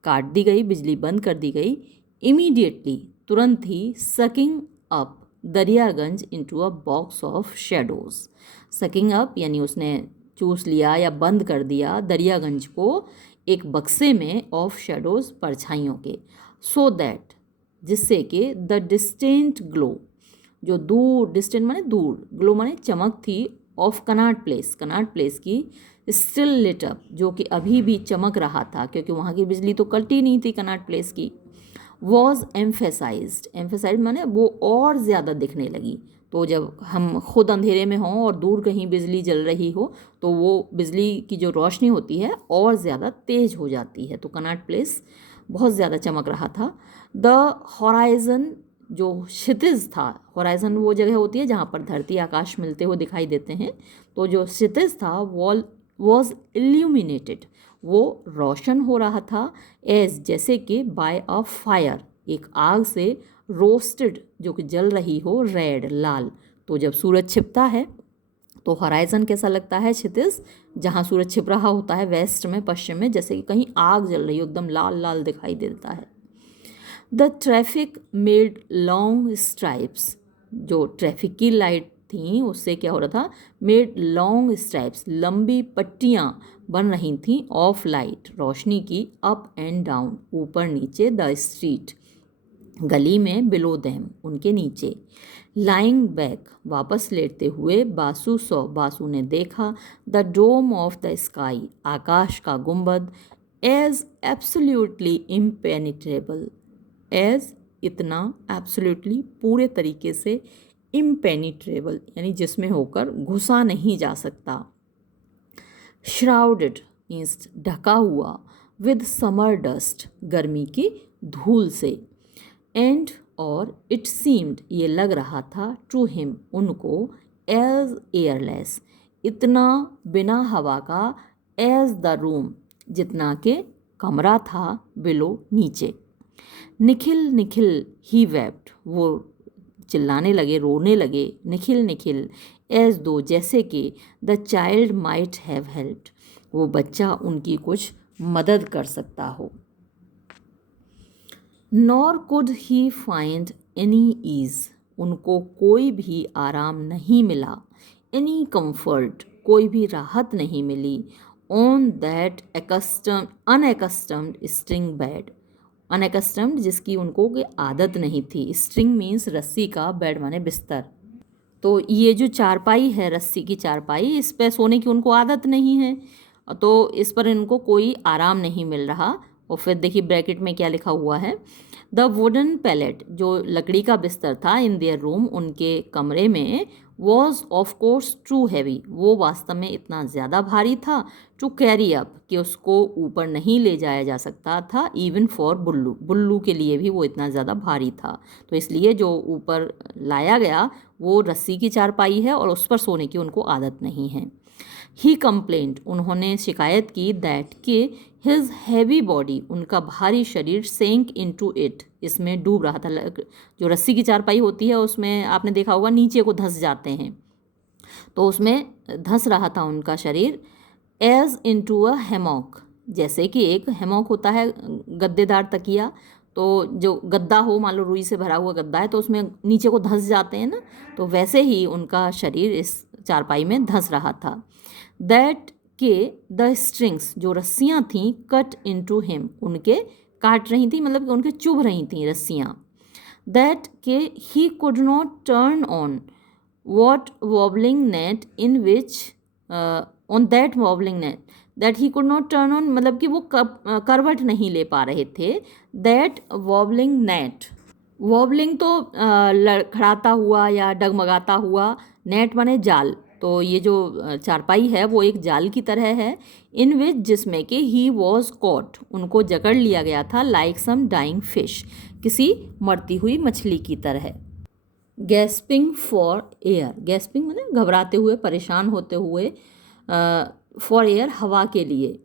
काट दी गई, बिजली बंद कर दी गई। इमीडिएटली तुरंत ही, sucking up Daryaganj into a box of shadows. Sucking up यानी उसने चूस लिया या बंद कर दिया दरियागंज को एक बक्से में ऑफ शेडोज परछाइयों के, सो दैट जिससे कि द डिस्टेंट ग्लो जो दूर, डिस्टेंट माने दूर, ग्लो माने चमक थी, ऑफ कनॉट प्लेस की स्टिल लिट अप जो कि अभी भी चमक रहा था क्योंकि वहाँ की बिजली तो कटी नहीं थी कनॉट प्लेस की, वॉज एम्फेसाइज्ड माने वो और ज़्यादा दिखने लगी। तो जब हम खुद अंधेरे में हों और दूर कहीं बिजली जल रही हो तो वो बिजली की जो रोशनी होती है और ज़्यादा तेज हो जाती है। तो कनॉट प्लेस बहुत ज़्यादा चमक रहा था। द हॉराइजन जो क्षितिज था, हॉराइजन वो जगह होती है जहाँ पर धरती आकाश मिलते हुए दिखाई देते हैं, तो जो क्षितिज था वॉज इल्यूमिनेटेड वो रोशन हो रहा था, एज जैसे कि बाय अ फायर एक आग से, रोस्टेड जो कि जल रही हो, रेड लाल। तो जब सूरज छिपता है तो हॉराइजन कैसा लगता है, क्षितिज जहाँ सूरज छिप रहा होता है वेस्ट में, पश्चिम में, जैसे कि कहीं आग जल रही हो, एकदम लाल लाल दिखाई देता है। The traffic made long stripes जो ट्रैफिक की लाइट थी उससे क्या हो रहा था, मेड लॉन्ग स्ट्राइप्स लंबी पट्टियाँ बन रही थीं ऑफ लाइट रोशनी की, अप एंड डाउन ऊपर नीचे, द स्ट्रीट गली में, बिलो देम उनके नीचे, लाइंग बैक वापस लेटते हुए, बासु ने देखा, the dome of the sky आकाश का गुंबद, एज एब्सोल्यूटली इम्पेनिट्रेबल एज इतना, एब्सोल्यूटली पूरे तरीके से, इम्पेनिट्रेबल यानी जिसमें होकर घुसा नहीं जा सकता, श्राउडेड मीन्स ढका हुआ, विद समर डस्ट गर्मी की धूल से, एंड और इट सीम्ड ये लग रहा था, टू हिम उनको, एज एयरलेस इतना बिना हवा का, एज द रूम जितना के कमरा था, बिलो नीचे, निखिल निखिल ही वेप्ट वो चिल्लाने लगे, रोने लगे, निखिल निखिल, एज दो जैसे कि, the child might have helped वो बच्चा उनकी कुछ मदद कर सकता हो। Nor could he find any ease उनको कोई भी आराम नहीं मिला, एनी कंफर्ट कोई भी राहत नहीं मिली, ऑन दैट अनएकस्टम्ड स्ट्रिंग बेड अनएकस्टम्ड जिसकी उनको की आदत नहीं थी, स्ट्रिंग मीन्स रस्सी का, बेड माने बिस्तर। तो ये जो चारपाई है रस्सी की चारपाई, इस पर सोने की उनको आदत नहीं है तो इस पर इनको कोई आराम नहीं मिल रहा। और फिर देखिए ब्रैकेट में क्या लिखा हुआ है, द वुडन पैलेट जो लकड़ी का बिस्तर था, इन देयर रूम उनके कमरे में, was of course too heavy वो वास्तव में इतना ज़्यादा भारी था, टू कैरी अप कि उसको ऊपर नहीं ले जाया जा सकता था, इवन फॉर बुल्लू के लिए भी वो इतना ज़्यादा भारी था। तो इसलिए जो ऊपर लाया गया वो रस्सी की चारपाई है और उस पर सोने की उनको आदत नहीं है। ही कंप्लेंट उन्होंने शिकायत की, दैट के हिज हैवी बॉडी उनका भारी शरीर, सेंक इनटू इट इसमें डूब रहा था। जो रस्सी की चारपाई होती है उसमें आपने देखा होगा नीचे को धंस जाते हैं, तो उसमें धंस रहा था उनका शरीर, एज इनटू अ हेमॉक जैसे कि एक हेमॉक होता है गद्देदार तकिया, तो जो गद्दा हो मान लो रुई से भरा हुआ गद्दा है तो उसमें नीचे को धंस जाते हैं ना, तो वैसे ही उनका शरीर इस चारपाई में धंस रहा था। दैट के द स्ट्रिंग्स जो रस्सियाँ थीं, कट इनटू हिम उनके काट रही थी, मतलब कि उनके चुभ रही थीं रस्सियाँ। दैट के he could not turn on what wobbling net in which on that wobbling net that he could not turn on मतलब कि वो करवट नहीं ले पा रहे थे। दैट वॉबलिंग नेट, वॉबलिंग तो लड़खड़ाता हुआ या डगमगाता हुआ, नेट माने जाल, तो ये जो चारपाई है वो एक जाल की तरह है, इन विच जिसमें कि ही वॉज कॉट उनको जकड़ लिया गया था, लाइक सम डाइंग फिश किसी मरती हुई मछली की तरह। गैस्पिंग फॉर एयर, गैस्पिंग मतलब घबराते हुए परेशान होते हुए, फॉर एयर हवा के लिए।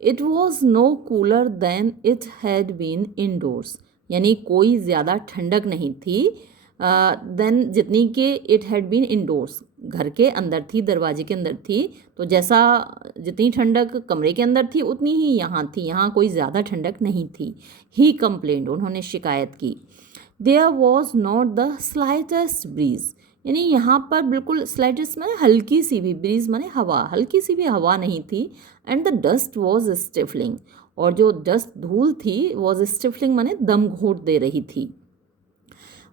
It was no cooler than it had been indoors यानी कोई ज़्यादा ठंडक नहीं थी देन जितनी कि इट हैड बीन इनडोर्स घर के अंदर थी, दरवाजे के अंदर थी, तो जैसा जितनी ठंडक कमरे के अंदर थी उतनी ही यहाँ थी, यहाँ कोई ज़्यादा ठंडक नहीं थी। ही कंप्लेंड उन्होंने शिकायत की, there was not the slightest breeze, यानी यहाँ पर बिल्कुल स्लाइटेस्ट माने हल्की सी भी, ब्रीज माने हवा, हल्की सी भी हवा नहीं थी। And the dust was stifling, और जो डस्ट धूल थी वॉज स्टिफलिंग माने दम घोट दे रही थी।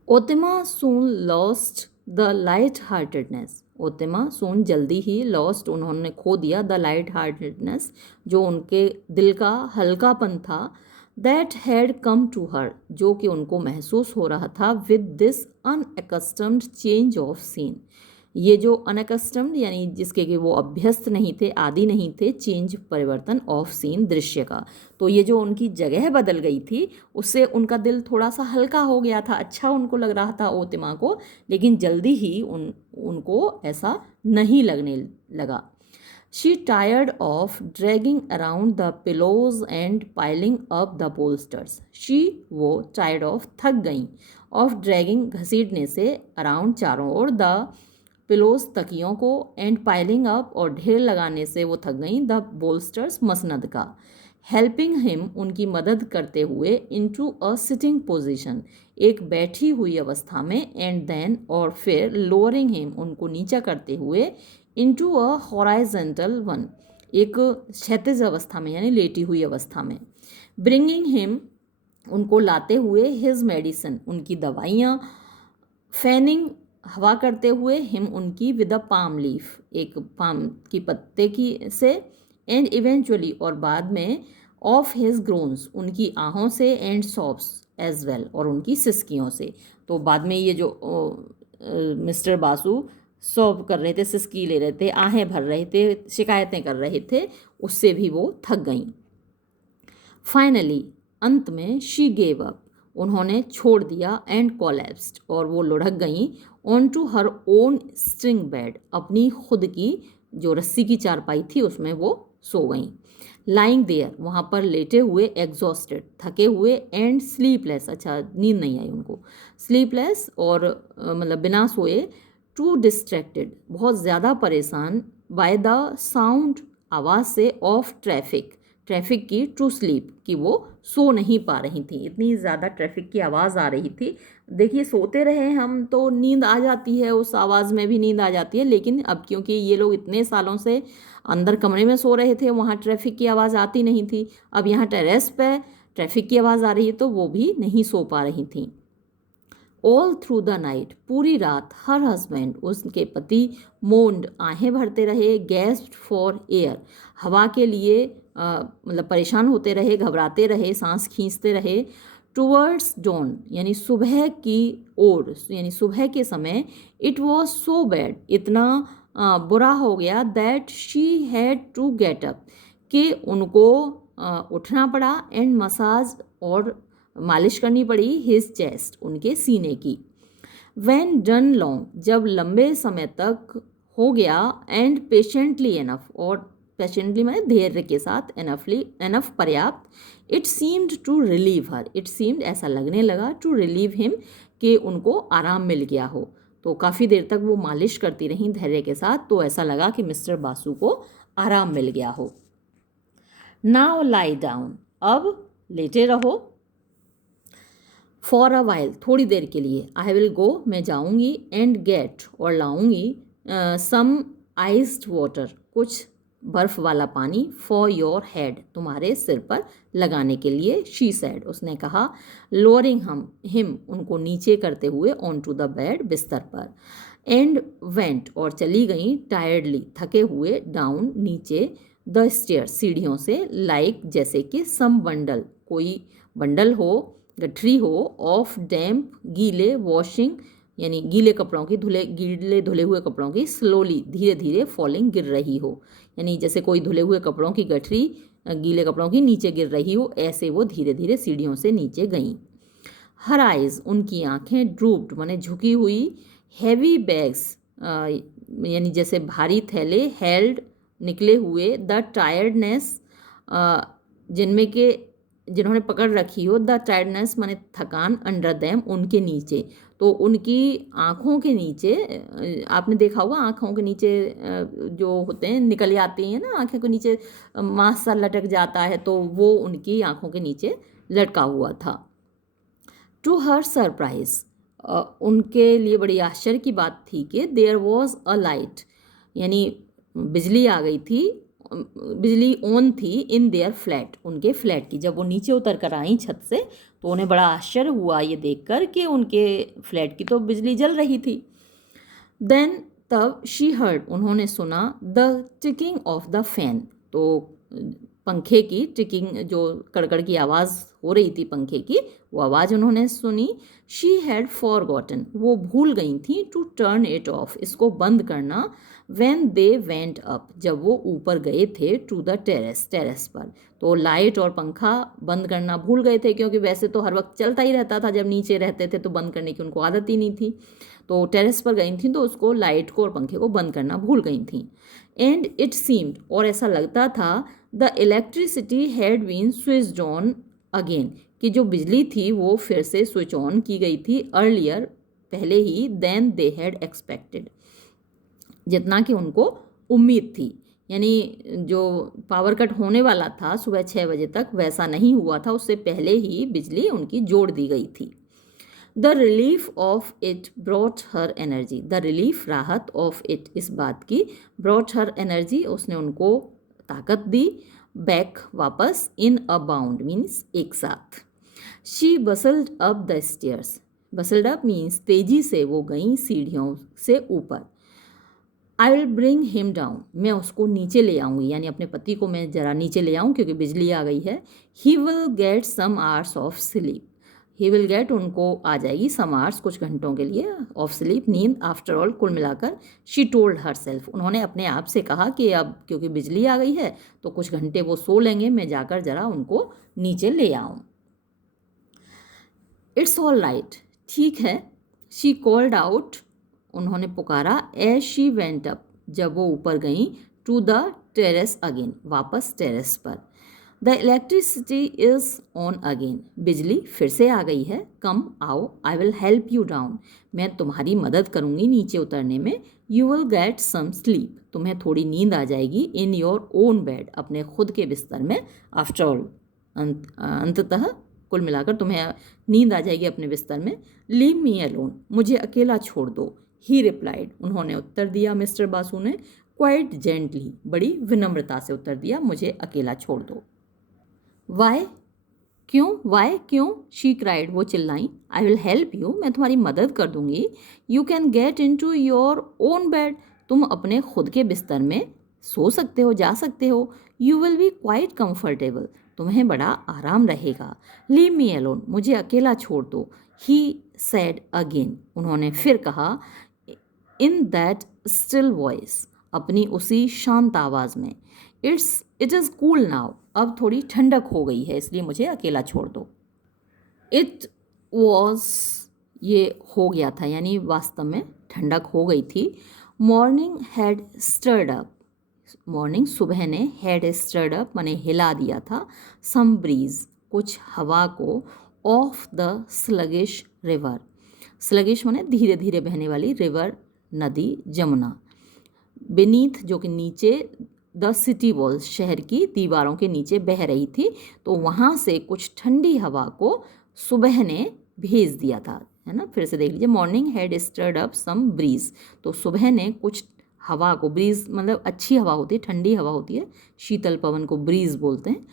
ओतिमा सून लॉस्ट द लाइट हार्टेडनेस, ओतिमा सून जल्दी ही, लॉस्ट उन्होंने खो दिया, द लाइट हार्टेडनेस जो उनके दिल का हल्कापन था, that had come to her जो कि उनको महसूस हो रहा था, with this unaccustomed change of scene, ये जो अनअकस्टम्ड यानी जिसके कि वो अभ्यस्त नहीं थे, आदि नहीं थे, चेंज परिवर्तन, ऑफ सीन दृश्य का, तो ये जो उनकी जगह बदल गई थी उससे उनका दिल थोड़ा सा हल्का हो गया था, अच्छा उनको लग रहा था ओतिमा को, लेकिन जल्दी ही उनको ऐसा नहीं लगने लगा। She tired of dragging around the pillows and piling up the bolsters, she वो टायर्ड ऑफ थक गई, ऑफ ड्रैगिंग घसीटने से, अराउंड चारों ओर, द पिलोज तकियों को, एंड पाइलिंग अप और ढेर लगाने से वो थक गई, द बोल्स्टर्स मसनद का, हेल्पिंग हिम उनकी मदद करते हुए, इनटू अ सिटिंग पोजीशन एक बैठी हुई अवस्था में, एंड देन और फिर लोअरिंग हिम उनको नीचा करते हुए, इनटू अ हॉराइजेंटल वन एक क्षैतिज अवस्था में यानी लेटी हुई अवस्था में, ब्रिंगिंग हिम उनको लाते हुए, हिज मेडिसिन उनकी दवाइयाँ, फैनिंग हवा करते हुए, हिम उनकी, विद अ पाम लीफ एक पाम की पत्ते की से, एंड इवेंचुअली और बाद में, ऑफ हिज ग्रोन्स उनकी आहों से, एंड सॉब्स एज वेल और उनकी सिसकियों से, तो बाद में ये जो मिस्टर बासु सॉब कर रहे थे, सिसकी ले रहे थे, आहें भर रहे थे, शिकायतें कर रहे थे, उससे भी वो थक गईं। फाइनली अंत में, शी गेव अप उन्होंने छोड़ दिया, एंड कोलैप्स्ड और वो लुढ़क गईं, on to her own string bed अपनी खुद की जो रस्सी की चारपाई थी उसमें वो सो गईं। लाइंग देयर वहाँ पर लेटे हुए, एग्जॉस्टेड थके हुए, एंड स्लीपलेस अच्छा नींद नहीं आई उनको, स्लीपलेस और मतलब बिना सोए, टू डिस्ट्रैक्टेड बहुत ज़्यादा परेशान, बाय द साउंड आवाज़ से, ऑफ ट्रैफिक ट्रैफिक की, टू स्लीप कि वो सो नहीं पा रही थी, इतनी ज़्यादा ट्रैफिक की आवाज़ आ रही थी। देखिए सोते रहे हम तो नींद आ जाती है, उस आवाज़ में भी नींद आ जाती है, लेकिन अब क्योंकि ये लोग इतने सालों से अंदर कमरे में सो रहे थे, वहाँ ट्रैफिक की आवाज़ आती नहीं थी, अब यहाँ टेरेस पे ट्रैफिक की आवाज़ आ रही है तो वो भी नहीं सो पा रही थी। ऑल थ्रू द नाइट पूरी रात, हर हस्बैंड उसके पति, मोन्ड आहें भरते रहे, गैस्ड फॉर एयर हवा के लिए मतलब परेशान होते रहे, घबराते रहे, सांस खींचते रहे, टूवर्ड्स डॉन यानी सुबह की ओर यानी सुबह के समय, इट वॉज सो बैड इतना बुरा हो गया, that she had to get up कि उनको उठना पड़ा, एंड मसाज और मालिश करनी पड़ी, हिज चेस्ट उनके सीने की। व्हेन डन लॉन्ग जब लंबे समय तक हो गया, एंड पेशेंटली एनफ और पेशेंटली माने धैर्य के साथ, एनफली एनफ पर्याप्त, it seemed to relieve her it seemed ऐसा लगने लगा, टू रिलीव हिम कि उनको आराम मिल गया हो, तो काफ़ी देर तक वो मालिश करती रहीं धैर्य के साथ, तो ऐसा लगा कि मिस्टर बासु को आराम मिल गया हो। नाउ लाई डाउन अब लेटे रहो, फॉर अ वाइल थोड़ी देर के लिए, आई विल गो मैं जाऊंगी, एंड गेट और लाऊंगी, सम आइस्ड वाटर कुछ बर्फ़ वाला पानी, फॉर योर हेड तुम्हारे सिर पर लगाने के लिए, शी सैड उसने कहा, लोअरिंग हिम उनको नीचे करते हुए, ऑन टू द बेड बिस्तर पर, एंड वेंट और चली गई, टायर्डली थके हुए, डाउन नीचे, द स्टेयर सीढ़ियों से, लाइक जैसे कि सम बंडल कोई बंडल हो, गठरी हो, ऑफ डैम्प गीले, वॉशिंग यानी गीले कपड़ों की गीले धुले हुए कपड़ों की, स्लोली धीरे धीरे, फॉलिंग गिर रही हो, यानी जैसे कोई धुले हुए कपड़ों की गठरी गीले कपड़ों की नीचे गिर रही हो, ऐसे वो धीरे धीरे सीढ़ियों से नीचे गईं। हर आइज उनकी आंखें, ड्रूप्ड माने झुकी हुई, हैवी बैग्स यानी जैसे भारी थैले, हेल्ड निकले हुए, द टायर्डनेस जिनमें के जिन्होंने पकड़ रखी हो, द टायर्डनेस माने थकान, अंडर दैम उनके नीचे, तो उनकी आँखों के नीचे आपने देखा होगा आँखों के नीचे जो होते हैं निकल जाती हैं ना, आँखों के नीचे मांस सा लटक जाता है, तो वो उनकी आँखों के नीचे लटका हुआ था। टू हर सरप्राइज, उनके लिए बड़ी आश्चर्य की बात थी कि देयर वॉज अ लाइट, यानी बिजली आ गई थी, बिजली ऑन थी इन देयर फ्लैट, उनके फ्लैट की। जब वो नीचे उतर कर आई छत से तो उन्हें बड़ा आश्चर्य हुआ ये देखकर कि उनके फ्लैट की तो बिजली जल रही थी। देन तब शी हर्ड, उन्होंने सुना the ticking of the fan, तो पंखे की टिकिंग, जो कड़कड़ की आवाज़ हो रही थी पंखे की, वो आवाज़ उन्होंने सुनी। शी हैड फॉरगॉटन, वो भूल गई थी टू टर्न इट ऑफ, इसको बंद करना। व्हेन दे वेंट अप, जब वो ऊपर गए थे, टू द टेरेस, टेरेस पर, तो लाइट और पंखा बंद करना भूल गए थे, क्योंकि वैसे तो हर वक्त चलता ही रहता था, जब नीचे रहते थे तो बंद करने की उनको आदत ही नहीं थी। तो टेरेस पर गई थी तो उसको, लाइट को और पंखे को बंद करना भूल गई थी। एंड इट सीम्ड, और ऐसा लगता था, the electricity had been switched on again, कि जो बिजली थी वो फिर से स्विच ऑन की गई थी अर्लियर, पहले ही, देन दे हैड एक्सपेक्टेड, जितना कि उनको उम्मीद थी। यानी जो पावर कट होने वाला था सुबह 6 बजे तक, वैसा नहीं हुआ था, उससे पहले ही बिजली उनकी जोड़ दी गई थी। The relief of it brought her energy, the relief, राहत, ऑफ इट, इस बात की, ब्रॉट हर एनर्जी, उसने उनको ताकत दी, बैक, वापस, इन अ बाउंड मीन्स एक साथ। She bustled up the stairs, bustled up means तेजी से वो गई सीढ़ियों से ऊपर। I will bring him down, मैं उसको नीचे ले आऊँगी, यानी अपने पति को मैं ज़रा नीचे ले आऊँ क्योंकि बिजली आ गई है। He will get some hours of sleep, he will get, उनको आ जाएगी, सम आवर्स, कुछ घंटों के लिए, ऑफ स्लीप, नींद, आफ्टर ऑल, कुल मिलाकर। शी टोल्ड हर सेल्फ, उन्होंने अपने आप से कहा कि अब क्योंकि बिजली आ गई है तो कुछ घंटे वो सो लेंगे, मैं जाकर ज़रा उनको नीचे ले आऊँ। इट्स ऑल राइट, ठीक है। शी कॉल्ड आउट, उन्होंने पुकारा, एज शी वेंट अप, जब वो ऊपर गई, टू द टेरेस अगेन, वापस टेरेस पर। The electricity is on again, बिजली फिर से आ गई है, कम, आओ, I will help you down, मैं तुम्हारी मदद करूँगी नीचे उतरने में। You will get some sleep, तुम्हें थोड़ी नींद आ जाएगी, इन योर ओन बेड, अपने खुद के बिस्तर में, आफ्टर ऑल, अंततः, कुल मिलाकर तुम्हें नींद आ जाएगी अपने बिस्तर में। लीव मी अलोन, मुझे अकेला छोड़ दो। ही रिप्लाइड, उन्होंने उत्तर दिया, मिस्टर बासु ने, क्वाइट जेंटली, बड़ी विनम्रता से उत्तर दिया, मुझे अकेला छोड़ दो। वाई, क्यों, वाई, क्यों, शी क्राइड, वो चिल्लाई, आई विल हेल्प यू, मैं तुम्हारी मदद कर दूंगी। You can get into your own bed, तुम अपने खुद के बिस्तर में सो सकते हो, जा सकते हो। You will be quite comfortable, तुम्हें बड़ा आराम रहेगा। लीव मी अलोन, मुझे अकेला छोड़ दो। ही सेड अगेन, उन्होंने फिर कहा, इन दैट स्टिल वॉइस, अपनी उसी शांत आवाज़ में, इट इज़ कूल नाउ, अब थोड़ी ठंडक हो गई है, इसलिए मुझे अकेला छोड़ दो। इट वॉज, ये हो गया था, यानी वास्तव में ठंडक हो गई थी। Morning had stirred up, morning, सुबह ने, हैड स्टर्ड अप माने हिला दिया था, सम ब्रीज, कुछ हवा को, of the sluggish river, sluggish माने धीरे धीरे बहने वाली, रिवर, नदी, जमुना, बेनीथ, जो कि नीचे, द सिटी वॉल्स, शहर की दीवारों के नीचे बह रही थी, तो वहाँ से कुछ ठंडी हवा को सुबह ने भेज दिया था, है ना। फिर से देख लीजिए, morning had stirred up some breeze, तो सुबह ने कुछ हवा को, ब्रीज मतलब अच्छी हवा होती है, ठंडी हवा होती है, शीतल पवन को ब्रीज बोलते हैं।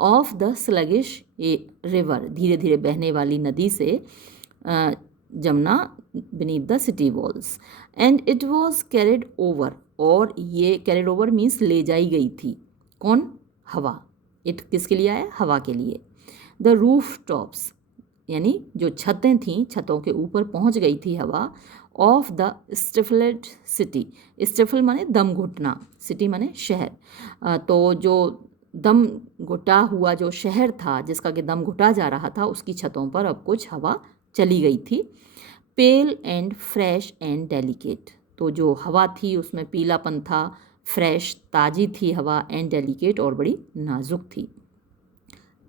ऑफ द स्लगिश रिवर, धीरे धीरे बहने वाली नदी से, Jamuna, beneath the city walls. And it was carried over, और ये कैरिड ओवर मीन्स ले जाई गई थी, कौन, हवा। इट किसके लिए आया, हवा के लिए। द रूफ टॉप्स, यानी जो छतें थीं, छतों के ऊपर पहुंच गई थी हवा। ऑफ द स्टिफलेड सिटी, स्टिफल माने दम घुटना, सिटी माने शहर, तो जो दम घुटा हुआ जो शहर था, जिसका कि दम घुटा जा रहा था, उसकी छतों पर अब कुछ हवा चली गई थी। Pale and fresh and delicate, तो जो हवा थी उसमें पीलापन था, फ्रेश, ताज़ी थी हवा, एंड डेलिकेट, और बड़ी नाजुक थी।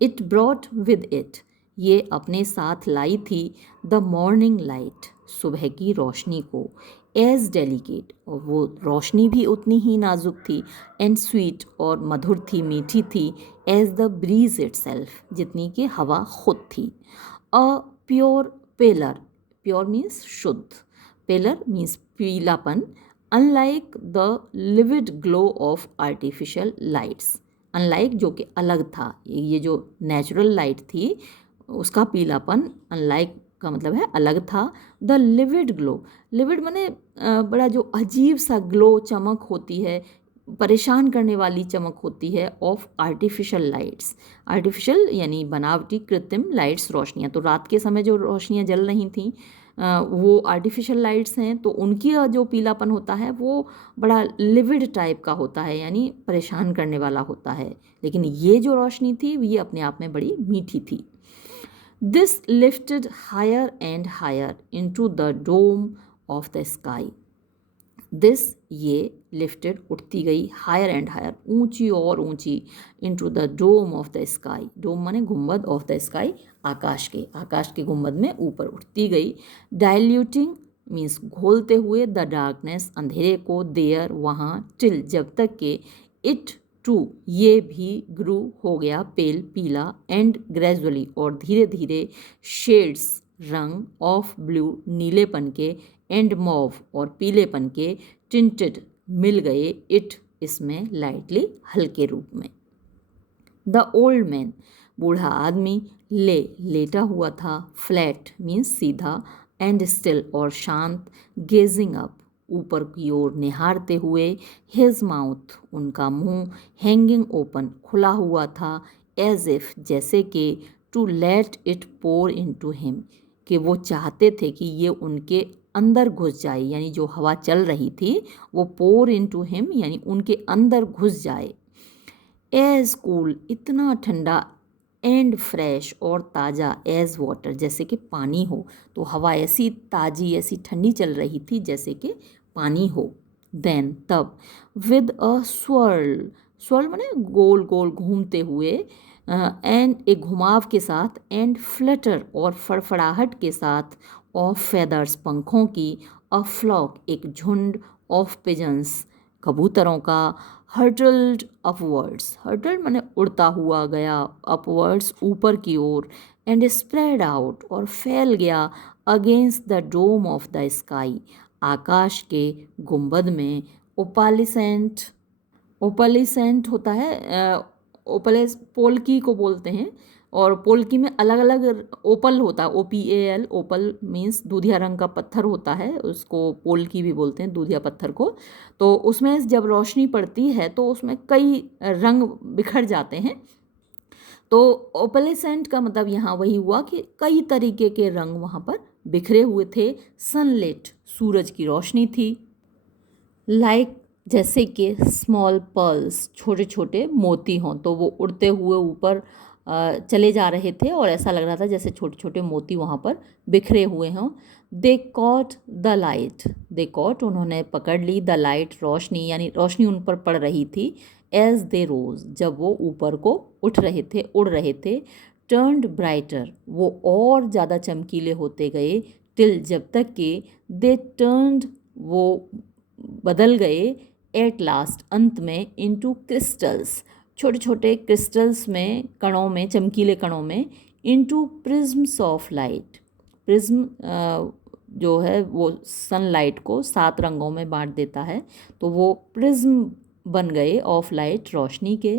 इट ब्रॉट विद इट, ये अपने साथ लाई थी, द मॉर्निंग लाइट, सुबह की रोशनी को, एज डेलिकेट, और वो रोशनी भी उतनी ही नाजुक थी, एंड स्वीट, और मधुर थी, मीठी थी, एज द ब्रीज इटसेल्फ, जितनी कि हवा खुद थी। अ प्योर पेलर, प्योर मीन्स शुद्ध, पेलर मीन्स पीलापन, unlike the levied glow of artificial lights, unlike जो कि अलग था, ये जो नेचुरल लाइट थी उसका पीलापन अनलाइक का मतलब है अलग था। द लिविड ग्लो, लिविड माने बड़ा जो अजीब सा ग्लो, चमक होती है, परेशान करने वाली चमक होती है ऑफ आर्टिफिशियल लाइट्स, आर्टिफिशियल यानी बनावटी कृत्रिम लाइट्स, रोशनियाँ। तो रात के समय जो रोशनियाँ जल रही थीं वो आर्टिफिशियल लाइट्स हैं, तो उनकी जो पीलापन होता है वो बड़ा लिविड टाइप का होता है, यानी परेशान करने वाला होता है। लेकिन ये जो रोशनी थी ये अपने आप में बड़ी मीठी थी। This lifted higher and higher into the dome of the sky, this ये लिफ्टेड उठती गई, हायर एंड हायर ऊंची और ऊंची, into the dome of the sky, dome माने गुंबद, ऑफ द स्काई आकाश के गुंबद में ऊपर उठती गई। डाइल्यूटिंग मीन्स घोलते हुए, द डार्कनेस अंधेरे को, देयर वहाँ, टिल जब तक के, इट टू ये भी, ग्रू हो गया, पेल पीला, एंड ग्रेजुअली और धीरे धीरे, शेड्स रंग, ऑफ ब्लू नीलेपन के, एंड मॉव और पीलेपन के, टिंटेड मिल गए, इट इसमें, लाइटली हल्के रूप में। द ओल्ड मैन बूढ़ा आदमी, लेटा हुआ था, फ्लैट मीन्स सीधा, एंड स्टिल और शांत, गेजिंग अप ऊपर की ओर निहारते हुए, हिज माउथ उनका मुंह, हैंगिंग ओपन खुला हुआ था, एज इफ जैसे कि, to let it pour into him कि वो चाहते थे कि ये उनके अंदर घुस जाए, यानी जो हवा चल रही थी वो पोर इनटू हिम यानी उनके अंदर घुस जाए। एज कूल इतना ठंडा, एंड फ्रेश और ताज़ा, एज वाटर जैसे कि पानी हो, तो हवा ऐसी ताज़ी ऐसी ठंडी चल रही थी जैसे कि पानी हो। देन तब, विद अ स्वर्ल, स्वर्ल माने गोल गोल घूमते हुए, एंड एक घुमाव के साथ, एंड फ्लटर और फड़फड़ाहट के साथ, ऑफ फेदर्स पंखों की, अ फ्लॉक एक झुंड, ऑफ पिजन्स कबूतरों का, हर्टल्ड अपवर्ड्स, हर्टल्ड माने उड़ता हुआ गया, अपवर्ड्स ऊपर की ओर, एंड स्प्रेड आउट और फैल गया, against the dome of the sky आकाश के गुंबद में, ओपालिसेंट, ओपालिसेंट होता है, ओपलेस पोल्की को बोलते हैं, और पोल्की में अलग अलग, ओपल होता है, OPAL, ओपल मीन्स दूधिया रंग का पत्थर होता है, उसको पोल्की भी बोलते हैं, दूधिया पत्थर को। तो उसमें जब रोशनी पड़ती है तो उसमें कई रंग बिखर जाते हैं, तो ओपलेसेंट का मतलब यहाँ वही हुआ कि कई तरीके के रंग वहाँ पर बिखरे हुए थे। सनलाइट सूरज की रोशनी थी, लाइक जैसे कि स्मॉल पर्ल्स छोटे छोटे मोती हों, तो वो उड़ते हुए ऊपर चले जा रहे थे और ऐसा लग रहा था जैसे छोटे छोटे मोती वहाँ पर बिखरे हुए हों। They caught the light, they caught उन्होंने पकड़ ली, द लाइट रोशनी यानी रोशनी उन पर पड़ रही थी, एज दे रोज जब वो ऊपर को उठ रहे थे, उड़ रहे थे, टर्न्ड ब्राइटर वो और ज़्यादा चमकीले होते गए, टिल जब तक कि, दे टर्न्ड वो बदल गए, एट लास्ट अंत में, इनटू क्रिस्टल्स छोटे छोटे क्रिस्टल्स में, कणों में, चमकीले कणों में, into prisms of light, prism जो है वो सनलाइट को 7 रंगों में बांट देता है, तो वो प्रिज्म बन गए ऑफ लाइट रोशनी के।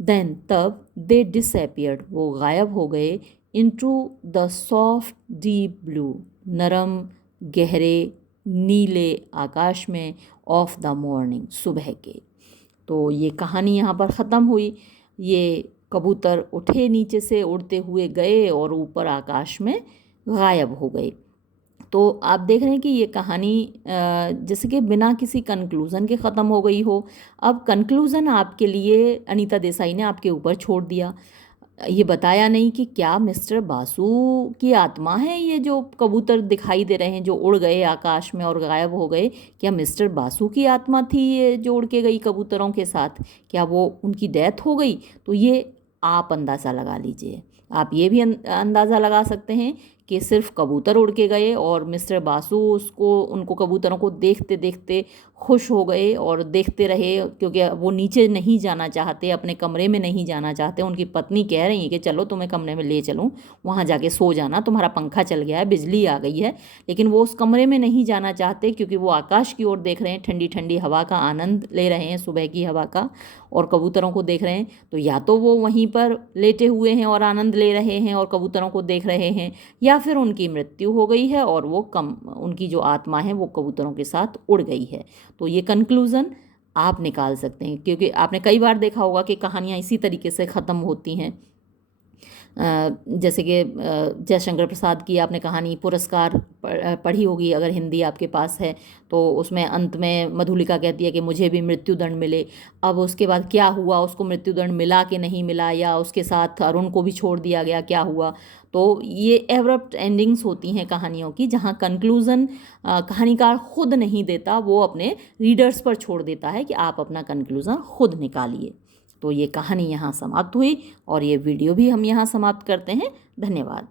देन तब, दे डिसअपियर्ड वो गायब हो गए, into the soft deep blue नरम गहरे नीले आकाश में, ऑफ द मॉर्निंग सुबह के। तो ये कहानी यहाँ पर ख़त्म हुई। ये कबूतर उठे नीचे से, उड़ते हुए गए और ऊपर आकाश में गायब हो गए। तो आप देख रहे हैं कि ये कहानी जैसे कि बिना किसी कंक्लूज़न के ख़त्म हो गई हो। अब कंक्लूज़न आपके लिए अनीता देसाई ने आपके ऊपर छोड़ दिया, ये बताया नहीं कि क्या मिस्टर बासु की आत्मा है ये जो कबूतर दिखाई दे रहे हैं जो उड़ गए आकाश में और गायब हो गए, क्या मिस्टर बासु की आत्मा थी ये जो उड़ के गई कबूतरों के साथ, क्या वो उनकी डेथ हो गई? तो ये आप अंदाज़ा लगा लीजिए। आप ये भी अंदाज़ा लगा सकते हैं कि सिर्फ कबूतर उड़ के गए और मिस्टर बासु उनको कबूतरों को देखते देखते खुश हो गए और देखते रहे, क्योंकि वो नीचे नहीं जाना चाहते, अपने कमरे में नहीं जाना चाहते। उनकी पत्नी कह रही है कि चलो तुम्हें कमरे में ले चलूँ, वहाँ जाके सो जाना, तुम्हारा पंखा चल गया है, बिजली आ गई है। लेकिन वो उस कमरे में नहीं जाना चाहते, क्योंकि वो आकाश की ओर देख रहे हैं, ठंडी ठंडी हवा का आनंद ले रहे हैं, सुबह की हवा का, और कबूतरों को देख रहे हैं। तो या तो वो वहीं पर लेटे हुए हैं और आनंद ले रहे हैं और कबूतरों को देख रहे हैं, या फिर उनकी मृत्यु हो गई है और वो उनकी जो आत्मा है वो कबूतरों के साथ उड़ गई है। तो ये कंक्लूज़न आप निकाल सकते हैं, क्योंकि आपने कई बार देखा होगा कि कहानियाँ इसी तरीके से ख़त्म होती हैं। जैसे कि जयशंकर प्रसाद की आपने कहानी पुरस्कार पढ़ी होगी, अगर हिंदी आपके पास है तो। उसमें अंत में मधुलिका कहती है कि मुझे भी मृत्युदंड मिले। अब उसके बाद क्या हुआ, उसको मृत्युदंड मिला कि नहीं मिला, या उसके साथ अरुण को भी छोड़ दिया गया, क्या हुआ। तो ये एब्रप्ट एंडिंग्स होती हैं कहानियों की, जहाँ कंक्लूज़न कहानीकार खुद नहीं देता, वो अपने रीडर्स पर छोड़ देता है कि आप अपना कंक्लूज़न खुद निकालिए। तो ये कहानी यहाँ समाप्त हुई और ये वीडियो भी हम यहाँ समाप्त करते हैं। धन्यवाद।